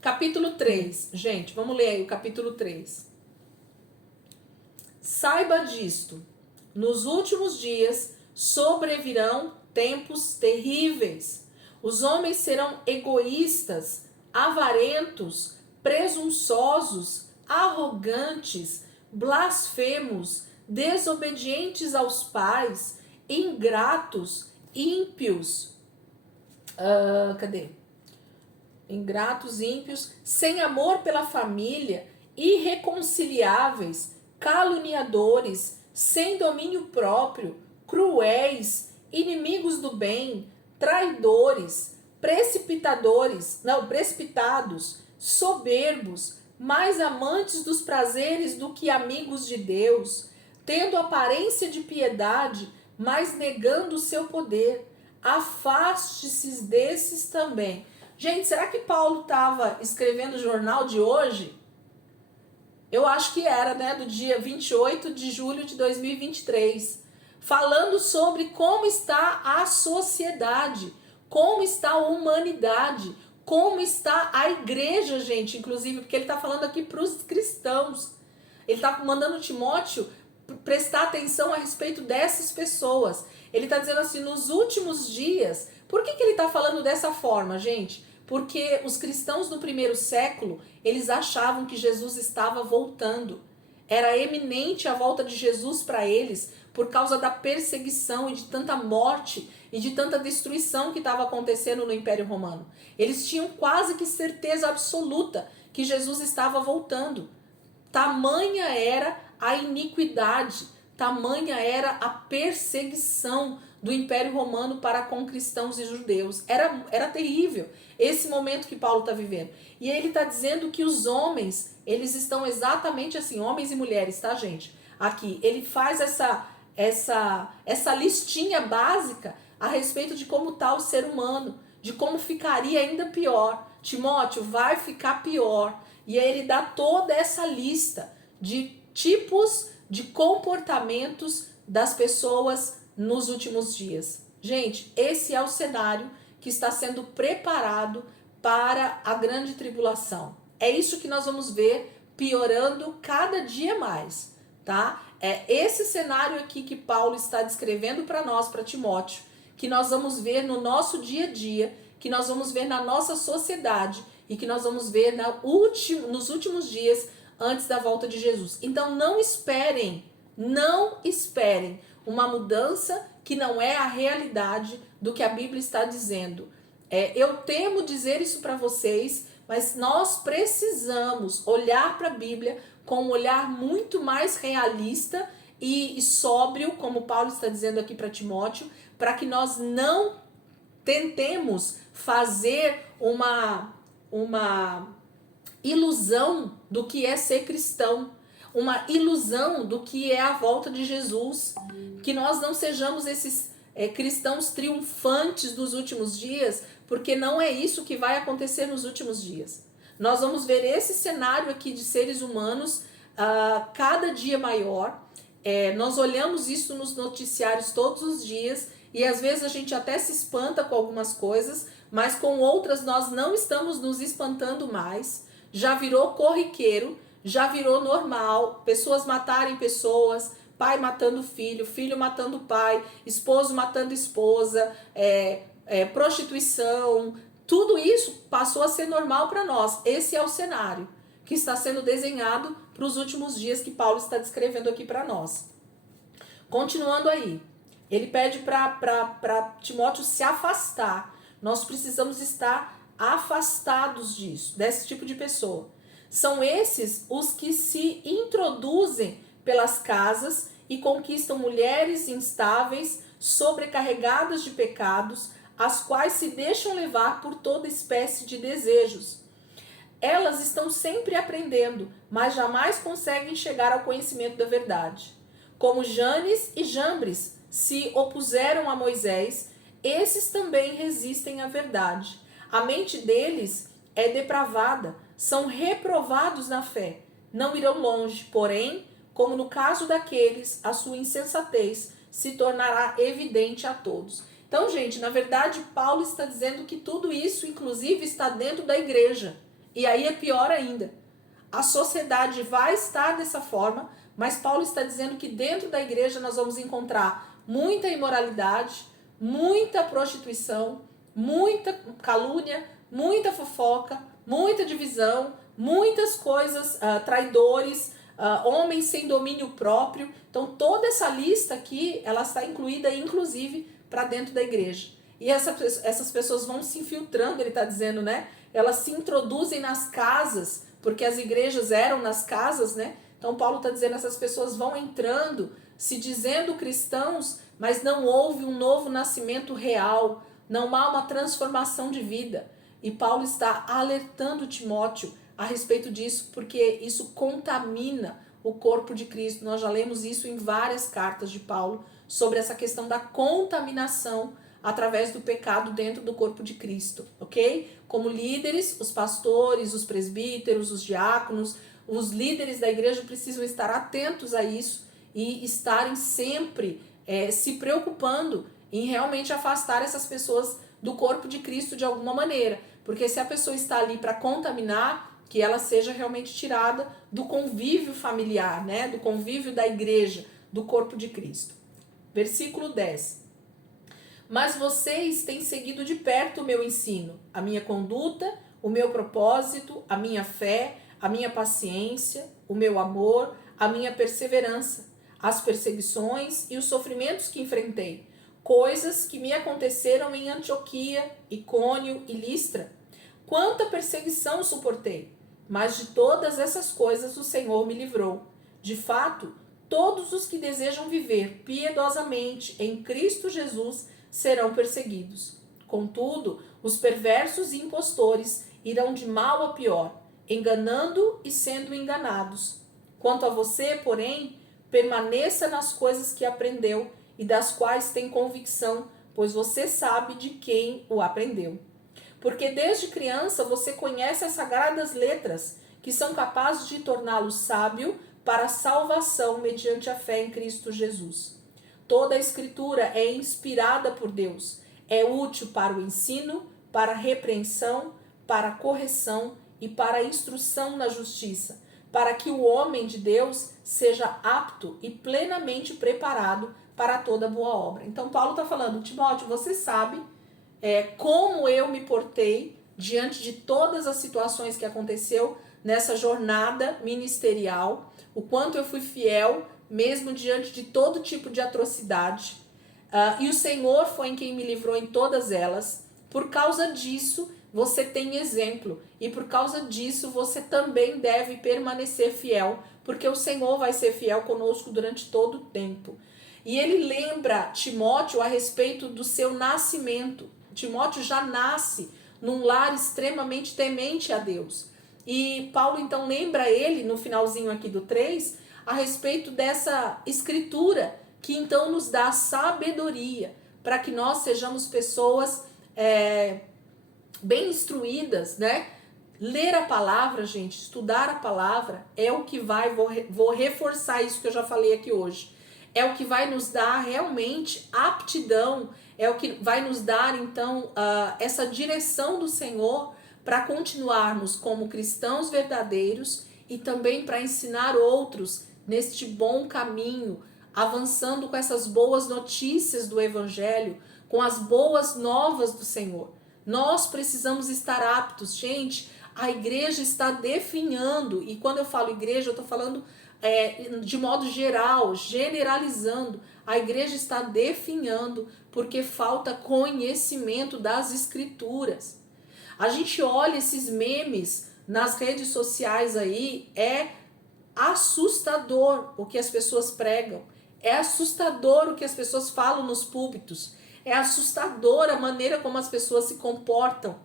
Capítulo 3, gente, vamos ler aí o capítulo 3. Saiba disto, nos últimos dias sobrevirão tempos terríveis. Os homens serão egoístas, avarentos, presunçosos, arrogantes, blasfemos, desobedientes aos pais, ingratos, ímpios. Ingratos, ímpios, sem amor pela família, irreconciliáveis, caluniadores, sem domínio próprio, cruéis, inimigos do bem, traidores, precipitados, soberbos, mais amantes dos prazeres do que amigos de Deus, tendo aparência de piedade, mas negando o seu poder. Afaste-se desses também. Gente, será que Paulo estava escrevendo o jornal de hoje? Eu acho que era, né? Do dia 28 de julho de 2023. Falando sobre como está a sociedade, como está a humanidade, como está a igreja, gente, inclusive, porque ele está falando aqui para os cristãos. Ele está mandando Timóteo prestar atenção a respeito dessas pessoas. Ele está dizendo assim, nos últimos dias. Por que ele está falando dessa forma, gente? Porque os cristãos no primeiro século, eles achavam que Jesus estava voltando. Era eminente a volta de Jesus para eles por causa da perseguição e de tanta morte e de tanta destruição que estava acontecendo no Império Romano. Eles tinham quase que certeza absoluta que Jesus estava voltando. Tamanha era a iniquidade, tamanha era a perseguição do Império Romano para com cristãos e judeus. Era terrível esse momento que Paulo está vivendo. E ele está dizendo que os homens, eles estão exatamente assim, homens e mulheres, tá, gente? Aqui, ele faz essa listinha básica a respeito de como está o ser humano, de como ficaria ainda pior. Timóteo, vai ficar pior. E aí ele dá toda essa lista de tipos de comportamentos das pessoas nos últimos dias. Gente, esse é o cenário que está sendo preparado para a grande tribulação. É isso que nós vamos ver piorando cada dia mais, tá? É esse cenário aqui que Paulo está descrevendo para nós, para Timóteo, que nós vamos ver no nosso dia a dia, que nós vamos ver na nossa sociedade e que nós vamos ver nos últimos dias antes da volta de Jesus. Então não esperem uma mudança que não é a realidade do que a Bíblia está dizendo. Eu temo dizer isso para vocês, mas nós precisamos olhar para a Bíblia com um olhar muito mais realista e sóbrio, como Paulo está dizendo aqui para Timóteo, para que nós não tentemos fazer uma ilusão do que é ser cristão, uma ilusão do que é a volta de Jesus, que nós não sejamos esses cristãos triunfantes dos últimos dias, porque não é isso que vai acontecer nos últimos dias. Nós vamos ver esse cenário aqui de seres humanos cada dia maior. Nós olhamos isso nos noticiários todos os dias e às vezes a gente até se espanta com algumas coisas, mas com outras nós não estamos nos espantando mais. Já virou corriqueiro, já virou normal, pessoas matarem pessoas, pai matando filho, filho matando pai, esposo matando esposa, prostituição, tudo isso passou a ser normal para nós. Esse é o cenário que está sendo desenhado para os últimos dias que Paulo está descrevendo aqui para nós. Continuando aí, ele pede para Timóteo se afastar. Nós precisamos estar afastados desse tipo de pessoa. São esses os que se introduzem pelas casas e conquistam mulheres instáveis, sobrecarregadas de pecados, as quais se deixam levar por toda espécie de desejos. Elas estão sempre aprendendo, mas jamais conseguem chegar ao conhecimento da verdade. Como Janes e Jambres se opuseram a Moisés, esses também resistem à verdade. A mente deles é depravada, são reprovados na fé. Não irão longe, porém, como no caso daqueles, a sua insensatez se tornará evidente a todos. Então, gente, na verdade, Paulo está dizendo que tudo isso, inclusive, está dentro da igreja. E aí é pior ainda. A sociedade vai estar dessa forma, mas Paulo está dizendo que dentro da igreja nós vamos encontrar muita imoralidade, muita prostituição, muita calúnia, muita fofoca, muita divisão, muitas coisas, traidores, homens sem domínio próprio. Então toda essa lista aqui, ela está incluída inclusive para dentro da igreja. E essas pessoas vão se infiltrando, ele está dizendo, né? Elas se introduzem nas casas, porque as igrejas eram nas casas, né? Então Paulo está dizendo, essas pessoas vão entrando, se dizendo cristãos, mas não houve um novo nascimento real, não há uma transformação de vida. E Paulo está alertando Timóteo a respeito disso, porque isso contamina o corpo de Cristo. Nós já lemos isso em várias cartas de Paulo, sobre essa questão da contaminação através do pecado dentro do corpo de Cristo, ok? Como líderes, os pastores, os presbíteros, os diáconos, os líderes da igreja precisam estar atentos a isso e estarem sempre se preocupando em realmente afastar essas pessoas do corpo de Cristo de alguma maneira, porque se a pessoa está ali para contaminar, que ela seja realmente tirada do convívio familiar, né? Do convívio da igreja, do corpo de Cristo. Versículo 10. Mas vocês têm seguido de perto o meu ensino, a minha conduta, o meu propósito, a minha fé, a minha paciência, o meu amor, a minha perseverança, as perseguições e os sofrimentos que enfrentei, coisas que me aconteceram em Antioquia, Icônio e Listra. Quanta perseguição suportei, mas de todas essas coisas o Senhor me livrou. De fato, todos os que desejam viver piedosamente em Cristo Jesus serão perseguidos. Contudo, os perversos e impostores irão de mal a pior, enganando e sendo enganados. Quanto a você, porém, permaneça nas coisas que aprendeu e das quais tem convicção, pois você sabe de quem o aprendeu. Porque desde criança você conhece as sagradas letras, que são capazes de torná-lo sábio para a salvação mediante a fé em Cristo Jesus. Toda a Escritura é inspirada por Deus, é útil para o ensino, para a repreensão, para a correção e para a instrução na justiça, para que o homem de Deus seja apto e plenamente preparado para toda boa obra. Então Paulo está falando, Timóteo, você sabe como eu me portei diante de todas as situações que aconteceu nessa jornada ministerial, o quanto eu fui fiel, mesmo diante de todo tipo de atrocidade. E o Senhor foi em quem me livrou em todas elas. Por causa disso, você tem exemplo. E por causa disso, você também deve permanecer fiel, porque o Senhor vai ser fiel conosco durante todo o tempo. E ele lembra Timóteo a respeito do seu nascimento. Timóteo já nasce num lar extremamente temente a Deus. E Paulo então lembra ele, no finalzinho aqui do 3, a respeito dessa escritura, que então nos dá sabedoria, para que nós sejamos pessoas bem instruídas, né? Ler a palavra, gente, estudar a palavra é o que vou reforçar isso que eu já falei aqui hoje, é o que vai nos dar realmente aptidão, é o que vai nos dar então essa direção do Senhor para continuarmos como cristãos verdadeiros e também para ensinar outros neste bom caminho, avançando com essas boas notícias do Evangelho, com as boas novas do Senhor. Nós precisamos estar aptos, gente. A igreja está definhando, e quando eu falo igreja, eu estou falando de modo geral, generalizando. A igreja está definhando porque falta conhecimento das Escrituras. A gente olha esses memes nas redes sociais aí, é assustador o que as pessoas pregam, é assustador o que as pessoas falam nos púlpitos, é assustador a maneira como as pessoas se comportam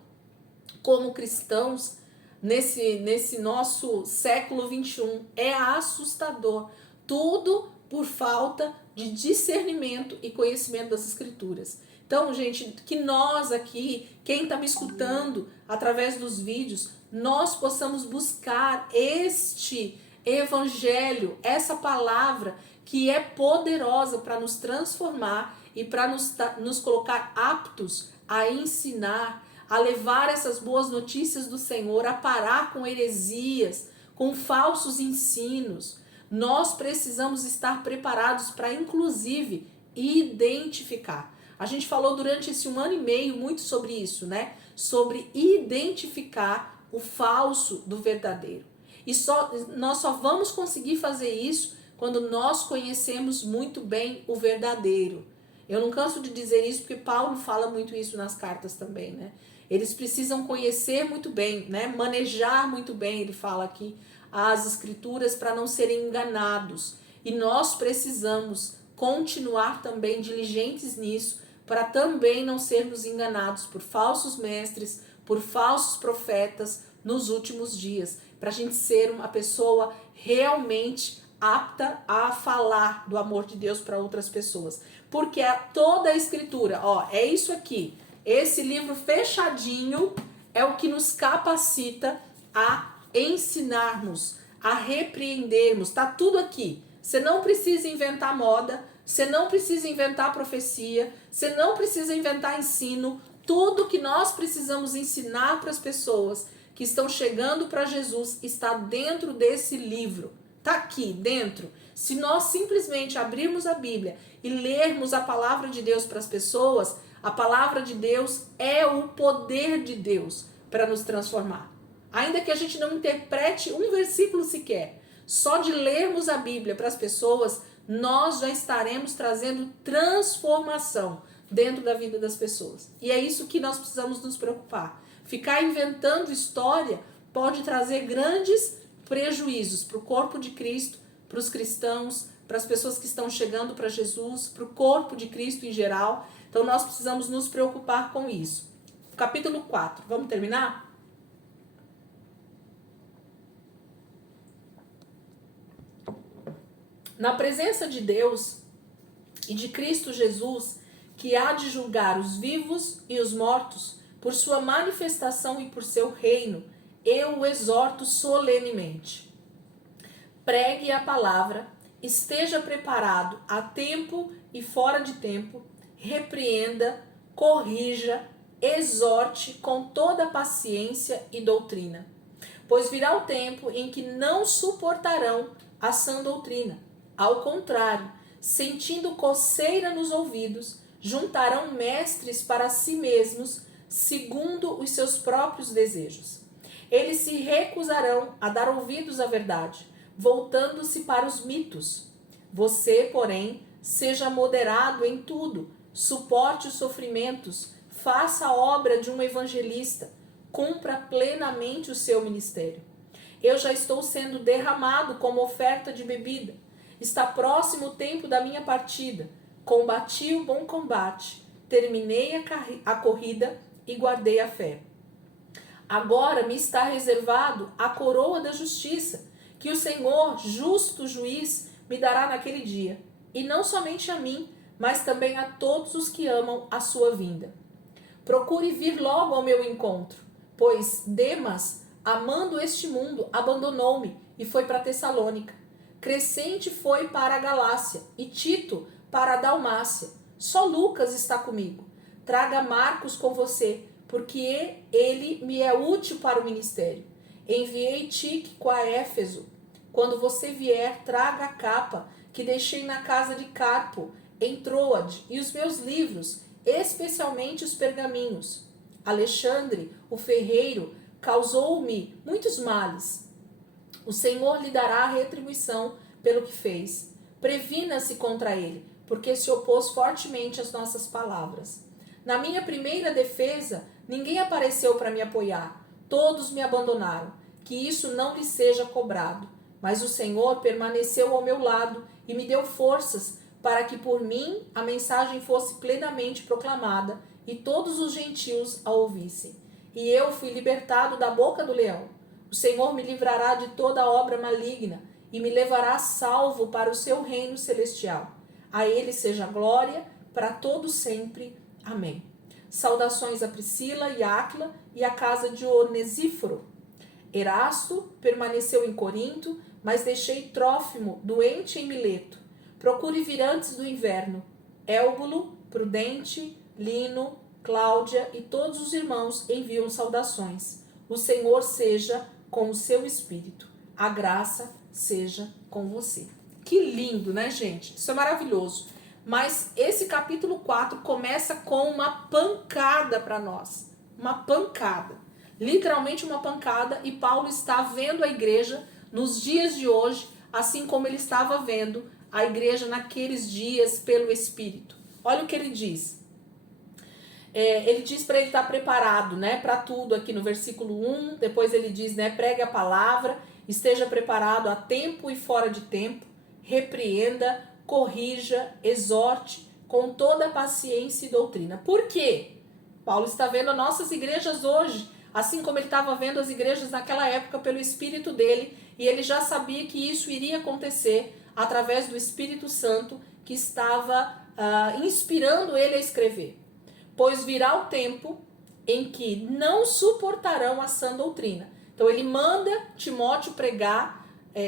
como cristãos nesse nosso século 21. É assustador. Tudo por falta de discernimento e conhecimento das Escrituras. Então, gente, que nós aqui, quem está me escutando através dos vídeos, nós possamos buscar Evangelho, essa palavra que é poderosa para nos transformar e para nos colocar aptos a ensinar, a levar essas boas notícias do Senhor, a parar com heresias, com falsos ensinos. Nós precisamos estar preparados para, inclusive, identificar. A gente falou durante esse 1 ano e meio muito sobre isso, né? Sobre identificar o falso do verdadeiro. E nós só vamos conseguir fazer isso quando nós conhecemos muito bem o verdadeiro. Eu não canso de dizer isso porque Paulo fala muito isso nas cartas também, né? Eles precisam conhecer muito bem, né? Manejar muito bem, ele fala aqui, as escrituras para não serem enganados. E nós precisamos continuar também diligentes nisso, para também não sermos enganados por falsos mestres, por falsos profetas nos últimos dias, para a gente ser uma pessoa realmente apta a falar do amor de Deus para outras pessoas. Porque toda a escritura, ó, é isso aqui, esse livro fechadinho é o que nos capacita a ensinarmos, a repreendermos, tá tudo aqui. Você não precisa inventar moda, você não precisa inventar profecia, você não precisa inventar ensino. Tudo que nós precisamos ensinar para as pessoas que estão chegando para Jesus está dentro desse livro. Está aqui dentro. Se nós simplesmente abrirmos a Bíblia e lermos a palavra de Deus para as pessoas, a palavra de Deus é o poder de Deus para nos transformar. Ainda que a gente não interprete um versículo sequer, só de lermos a Bíblia para as pessoas, nós já estaremos trazendo transformação dentro da vida das pessoas. E é isso que nós precisamos nos preocupar. Ficar inventando história pode trazer grandes prejuízos para o corpo de Cristo, para os cristãos, para as pessoas que estão chegando para Jesus, para o corpo de Cristo em geral. Então nós precisamos nos preocupar com isso. Capítulo 4, vamos terminar? Na presença de Deus e de Cristo Jesus, que há de julgar os vivos e os mortos, por sua manifestação e por seu reino, eu o exorto solenemente. Pregue a palavra, esteja preparado a tempo e fora de tempo, repreenda, corrija, exorte com toda paciência e doutrina. Pois virá o tempo em que não suportarão a sã doutrina. Ao contrário, sentindo coceira nos ouvidos, juntarão mestres para si mesmos, segundo os seus próprios desejos. Eles se recusarão a dar ouvidos à verdade, voltando-se para os mitos. Você, porém, seja moderado em tudo, suporte os sofrimentos, faça a obra de um evangelista, cumpra plenamente o seu ministério. Eu já estou sendo derramado como oferta de bebida. Está próximo o tempo da minha partida. Combati o bom combate, terminei a corrida e guardei a fé. Agora me está reservado a coroa da justiça, que o Senhor, justo juiz, me dará naquele dia. E não somente a mim, mas também a todos os que amam a sua vinda. Procure vir logo ao meu encontro, pois Demas, amando este mundo, abandonou-me e foi para Tessalônica. Crescente foi para a Galácia e Tito para a Dalmácia. Só Lucas está comigo. Traga Marcos com você, porque ele me é útil para o ministério. Enviei Tíquico a Éfeso. Quando você vier, traga a capa que deixei na casa de Carpo, em Troade, e os meus livros, especialmente os pergaminhos. Alexandre, o ferreiro, causou-me muitos males. O Senhor lhe dará a retribuição pelo que fez. Previna-se contra ele, porque se opôs fortemente às nossas palavras. Na minha primeira defesa, ninguém apareceu para me apoiar. Todos me abandonaram. Que isso não lhe seja cobrado. Mas o Senhor permaneceu ao meu lado e me deu forças para que por mim a mensagem fosse plenamente proclamada e todos os gentios a ouvissem. E eu fui libertado da boca do leão. O Senhor me livrará de toda obra maligna e me levará salvo para o seu reino celestial. A ele seja glória para todo sempre. Amém. Saudações a Priscila e Áquila e a casa de Onesíforo. Erasto permaneceu em Corinto, mas deixei Trófimo doente em Mileto. Procure vir antes do inverno. Éubulo, Prudente, Lino, Cláudia e todos os irmãos enviam saudações. O Senhor seja com o seu espírito. A graça seja com você. Que lindo, né, gente? Isso é maravilhoso. Mas esse capítulo 4 começa com uma pancada para nós. Uma pancada. Literalmente uma pancada. E Paulo está vendo a igreja nos dias de hoje, assim como ele estava vendo a igreja naqueles dias pelo Espírito. Olha o que ele diz. Ele diz para ele estar preparado, né, para tudo aqui no versículo 1. Depois ele diz, né, pregue a palavra, esteja preparado a tempo e fora de tempo, repreenda, corrija, exorte com toda paciência e doutrina. Por quê? Paulo está vendo as nossas igrejas hoje, assim como ele estava vendo as igrejas naquela época pelo Espírito dele, e ele já sabia que isso iria acontecer através do Espírito Santo que estava inspirando ele a escrever. Pois virá o tempo em que não suportarão a sã doutrina. Então ele manda Timóteo pregar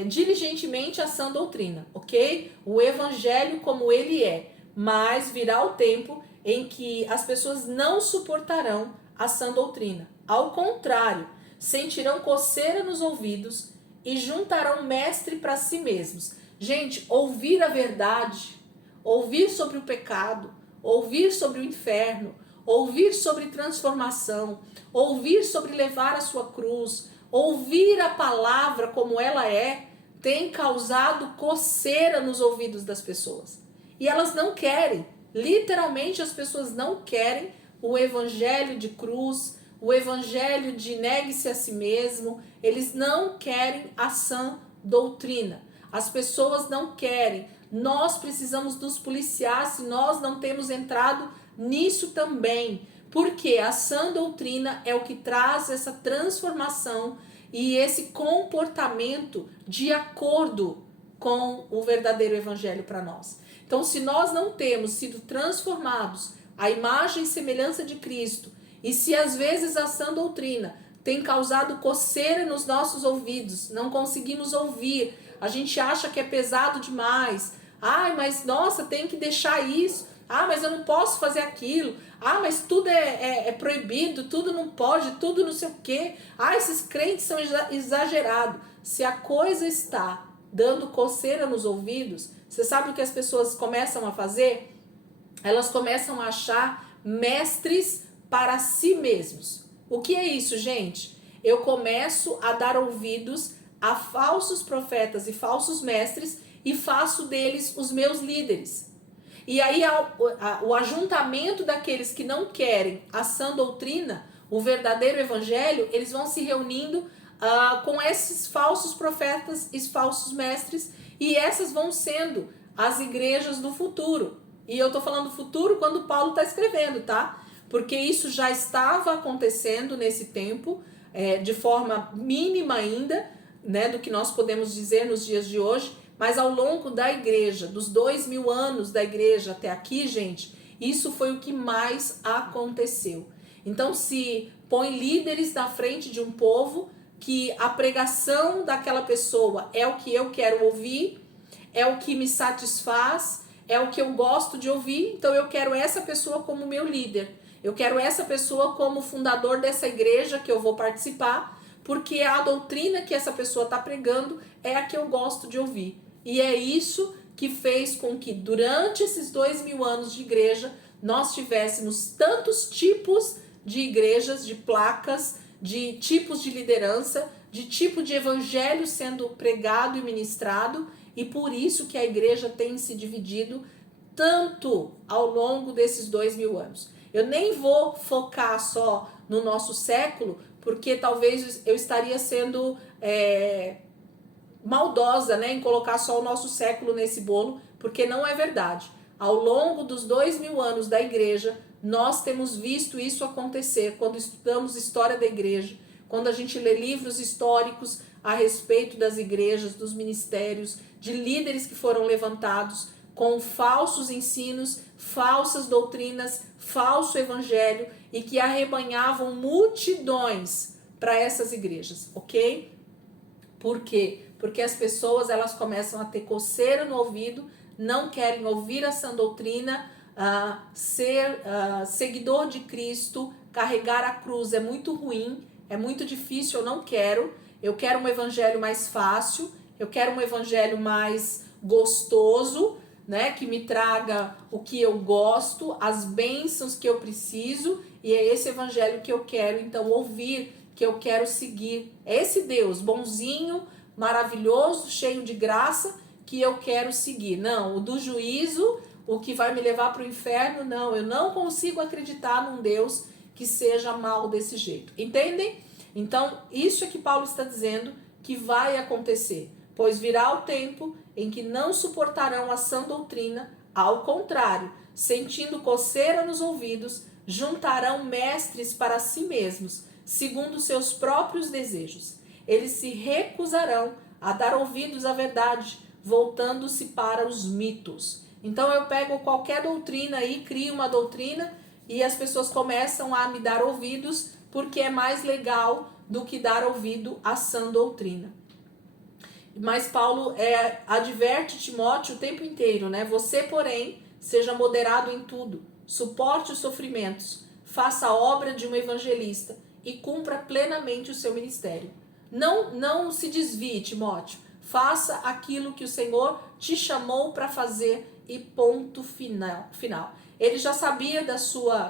diligentemente a sã doutrina, ok? O evangelho como ele é. Mas virá o tempo em que as pessoas não suportarão a sã doutrina. Ao contrário, sentirão coceira nos ouvidos e juntarão mestre para si mesmos. Gente, ouvir a verdade, ouvir sobre o pecado, ouvir sobre o inferno, ouvir sobre transformação, ouvir sobre levar a sua cruz, ouvir a palavra como ela é, tem causado coceira nos ouvidos das pessoas. E elas não querem, literalmente as pessoas não querem o evangelho de cruz, o evangelho de negue-se a si mesmo, eles não querem a sã doutrina. As pessoas não querem. Nós precisamos nos policiar se nós não temos entrado nisso também. Porque a sã doutrina é o que traz essa transformação e esse comportamento de acordo com o verdadeiro evangelho para nós. Então, se nós não temos sido transformados à imagem e semelhança de Cristo, e se às vezes a sã doutrina tem causado coceira nos nossos ouvidos, não conseguimos ouvir, a gente acha que é pesado demais, ai, mas nossa, tem que deixar isso, ah, mas eu não posso fazer aquilo, ah, mas tudo é proibido, tudo não pode, tudo não sei o quê, ah, esses crentes são exagerados. Se a coisa está dando coceira nos ouvidos, você sabe o que as pessoas começam a fazer? Elas começam a achar mestres para si mesmos. O que é isso, gente? Eu começo a dar ouvidos a falsos profetas e falsos mestres e faço deles os meus líderes. E aí o ajuntamento daqueles que não querem a sã doutrina, o verdadeiro evangelho, eles vão se reunindo com esses falsos profetas e falsos mestres, e essas vão sendo as igrejas do futuro. E eu tô falando futuro quando Paulo está escrevendo, tá? Porque isso já estava acontecendo nesse tempo, de forma mínima ainda, né, do que nós podemos dizer nos dias de hoje, mas ao longo da igreja, dos 2000 anos da igreja até aqui, gente, isso foi o que mais aconteceu. Então se põe líderes na frente de um povo que a pregação daquela pessoa é o que eu quero ouvir, é o que me satisfaz, é o que eu gosto de ouvir, então eu quero essa pessoa como meu líder. Eu quero essa pessoa como fundador dessa igreja que eu vou participar, porque a doutrina que essa pessoa está pregando é a que eu gosto de ouvir. E é isso que fez com que durante esses 2000 anos de igreja, nós tivéssemos tantos tipos de igrejas, de placas, de tipos de liderança, de tipo de evangelho sendo pregado e ministrado, e por isso que a igreja tem se dividido tanto ao longo desses 2000 anos. Eu nem vou focar só no nosso século, porque talvez eu estaria sendo maldosa, né, em colocar só o nosso século nesse bolo, porque não é verdade. Ao longo dos 2000 anos da igreja, nós temos visto isso acontecer quando estudamos história da igreja, quando a gente lê livros históricos a respeito das igrejas, dos ministérios, de líderes que foram levantados com falsos ensinos, falsas doutrinas, falso evangelho e que arrebanhavam multidões para essas igrejas, ok? Por quê? Porque as pessoas elas começam a ter coceira no ouvido, não querem ouvir a sã doutrina, ser seguidor de Cristo, carregar a cruz é muito ruim, é muito difícil, eu quero um evangelho mais fácil, eu quero um evangelho mais gostoso, né, que me traga o que eu gosto, as bênçãos que eu preciso, e é esse evangelho que eu quero então ouvir, que eu quero seguir. É esse Deus bonzinho, maravilhoso, cheio de graça, que eu quero seguir. Não, o do juízo, o que vai me levar para o inferno, não. Eu não consigo acreditar num Deus que seja mal desse jeito. Entendem? Então, isso é que Paulo está dizendo que vai acontecer. Pois virá o tempo em que não suportarão a sã doutrina, ao contrário, sentindo coceira nos ouvidos, juntarão mestres para si mesmos, segundo seus próprios desejos. Eles se recusarão a dar ouvidos à verdade, voltando-se para os mitos. Então eu pego qualquer doutrina aí, crio uma doutrina e as pessoas começam a me dar ouvidos porque é mais legal do que dar ouvido à sã doutrina. Mas Paulo adverte Timóteo o tempo inteiro, né? Você, porém, seja moderado em tudo, suporte os sofrimentos, faça a obra de um evangelista e cumpra plenamente o seu ministério. Não se desvie, Timóteo. Faça aquilo que o Senhor te chamou para fazer e ponto final. Ele já sabia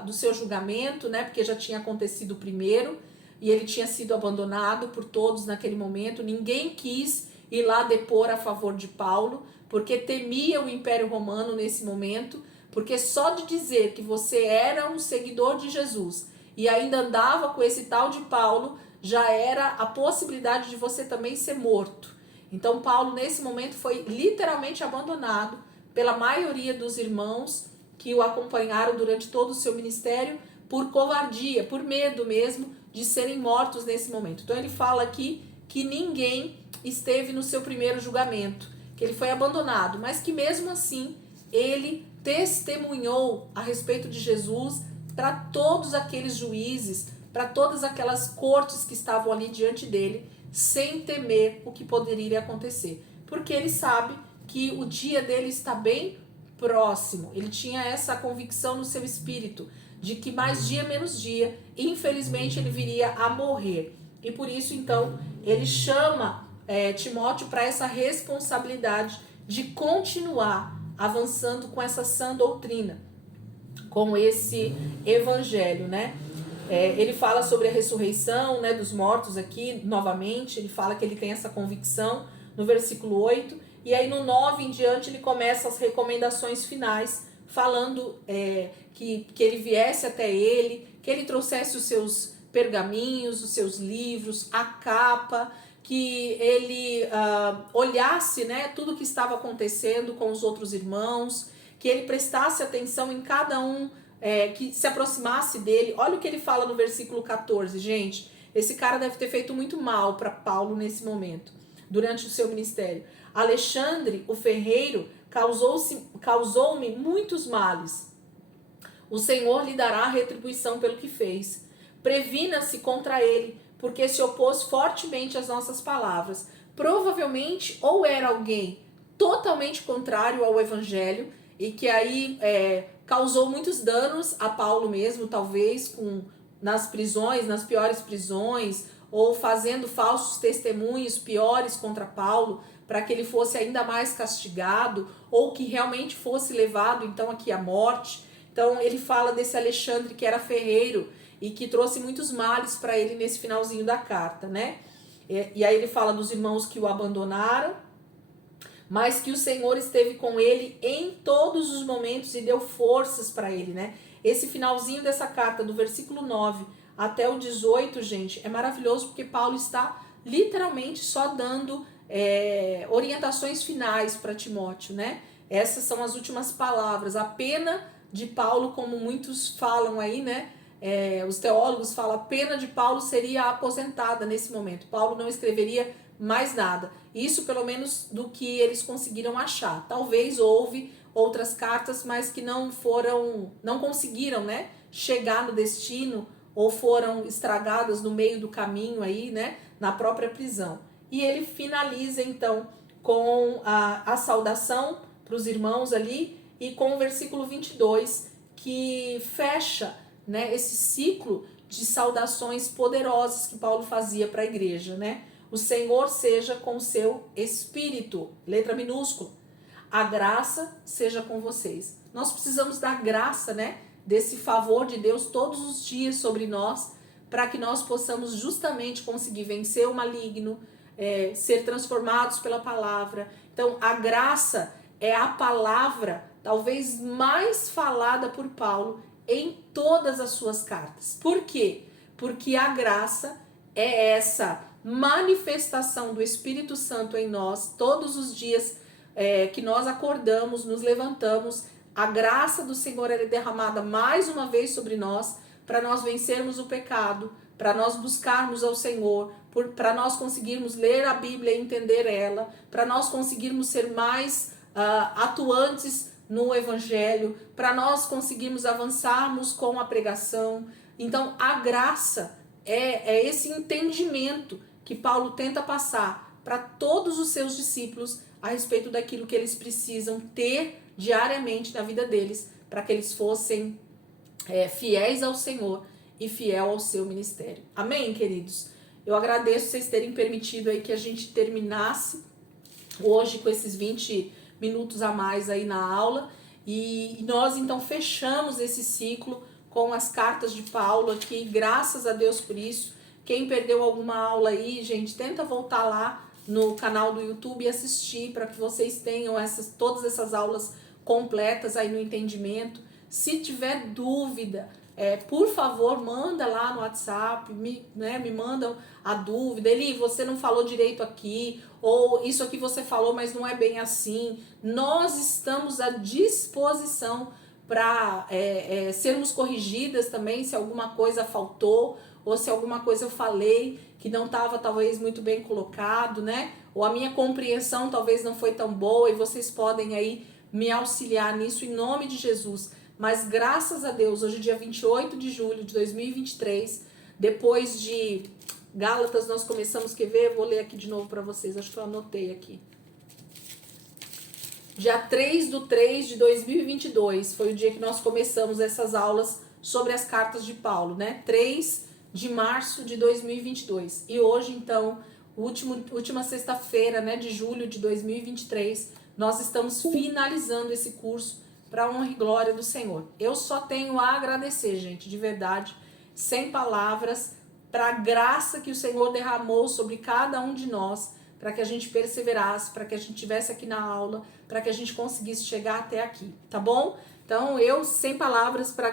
do seu julgamento, né? Porque já tinha acontecido o primeiro e ele tinha sido abandonado por todos naquele momento. Ninguém quis ir lá depor a favor de Paulo, porque temia o Império Romano nesse momento, porque só de dizer que você era um seguidor de Jesus e ainda andava com esse tal de Paulo, já era a possibilidade de você também ser morto. Então Paulo nesse momento foi literalmente abandonado pela maioria dos irmãos que o acompanharam durante todo o seu ministério por covardia, por medo mesmo de serem mortos nesse momento. Então ele fala aqui que ninguém esteve no seu primeiro julgamento, que ele foi abandonado, mas que mesmo assim ele testemunhou a respeito de Jesus para todos aqueles juízes, para todas aquelas cortes que estavam ali diante dele, sem temer o que poderia acontecer, porque ele sabe que o dia dele está bem próximo. Ele tinha essa convicção no seu espírito de que mais dia menos dia, infelizmente, ele viria a morrer. E por isso, então, ele chama Timóteo para essa responsabilidade de continuar avançando com essa sã doutrina, com esse evangelho, né? Ele fala sobre a ressurreição, né, dos mortos aqui, novamente, ele fala que ele tem essa convicção no versículo 8, e aí no 9 em diante ele começa as recomendações finais, falando que ele viesse até ele, que ele trouxesse os seus pergaminhos, os seus livros, a capa, que ele olhasse, né, tudo o que estava acontecendo com os outros irmãos, que ele prestasse atenção em cada um, que se aproximasse dele. Olha o que ele fala no versículo 14, gente. Esse cara deve ter feito muito mal para Paulo nesse momento, durante o seu ministério. Alexandre, o ferreiro, causou-me muitos males. O Senhor lhe dará retribuição pelo que fez. Previna-se contra ele, porque se opôs fortemente às nossas palavras. Provavelmente, ou era alguém totalmente contrário ao evangelho, e que aí causou muitos danos a Paulo mesmo, talvez nas prisões, nas piores prisões, ou fazendo falsos testemunhos piores contra Paulo, para que ele fosse ainda mais castigado, ou que realmente fosse levado então aqui à morte. Então ele fala desse Alexandre que era ferreiro e que trouxe muitos males para ele nesse finalzinho da carta, né? E aí ele fala dos irmãos que o abandonaram, mas que o Senhor esteve com ele em todos os momentos e deu forças para ele, né? Esse finalzinho dessa carta, do versículo 9 até o 18, gente, é maravilhoso, porque Paulo está literalmente só dando orientações finais para Timóteo, né? Essas são as últimas palavras. A pena de Paulo, como muitos falam aí, né? Os teólogos falam, a pena de Paulo seria aposentada nesse momento. Paulo não escreveria mais nada. Isso pelo menos do que eles conseguiram achar. Talvez houve outras cartas, mas que não conseguiram, né, chegar no destino, ou foram estragadas no meio do caminho aí, né, na própria prisão. e ele finaliza então com a saudação para os irmãos ali e com o versículo 22, que fecha, né, esse ciclo de saudações poderosas que Paulo fazia para a igreja, né? O Senhor seja com o seu espírito, letra minúscula. A graça seja com vocês. Nós precisamos da graça, né? Desse favor de Deus todos os dias sobre nós, para que nós possamos justamente conseguir vencer o maligno, ser transformados pela palavra. Então, a graça é a palavra talvez mais falada por Paulo em todas as suas cartas. Por quê? Porque a graça é essa manifestação do Espírito Santo em nós todos os dias que nós acordamos, nos levantamos. A graça do Senhor é derramada mais uma vez sobre nós, para nós vencermos o pecado, para nós buscarmos ao Senhor, para nós conseguirmos ler a Bíblia e entender ela, para nós conseguirmos ser mais atuantes no Evangelho, para nós conseguirmos avançarmos com a pregação. Então, a graça é esse entendimento que Paulo tenta passar para todos os seus discípulos a respeito daquilo que eles precisam ter diariamente na vida deles, para que eles fossem fiéis ao Senhor e fiel ao seu ministério. Amém, queridos? Eu agradeço vocês terem permitido aí que a gente terminasse hoje com esses 20 minutos a mais aí na aula, e nós então fechamos esse ciclo com as cartas de Paulo aqui, graças a Deus por isso. Quem perdeu alguma aula aí, gente, tenta voltar lá no canal do YouTube e assistir, para que vocês tenham todas essas aulas completas aí no entendimento. Se tiver dúvida, por favor, manda lá no WhatsApp, me manda a dúvida. Eli, você não falou direito aqui, ou isso aqui você falou, mas não é bem assim. Nós estamos à disposição para sermos corrigidas também, se alguma coisa faltou, ou se alguma coisa eu falei que não estava talvez muito bem colocado, né? Ou a minha compreensão talvez não foi tão boa, e vocês podem aí me auxiliar nisso em nome de Jesus. Mas graças a Deus, hoje é dia 28 de julho de 2023, depois de Gálatas nós começamos, quer ver? Vou ler aqui de novo para vocês, acho que eu anotei aqui. Dia 3/3 de 2022 foi o dia que nós começamos essas aulas sobre as cartas de Paulo, né? 3 de março de 2022. E hoje, então, última sexta-feira, né, de julho de 2023, nós estamos finalizando esse curso para a honra e glória do Senhor. Eu só tenho a agradecer, gente, de verdade, sem palavras, para a graça que o Senhor derramou sobre cada um de nós, para que a gente perseverasse, para que a gente estivesse aqui na aula, para que a gente conseguisse chegar até aqui, tá bom? Então, eu sem palavras para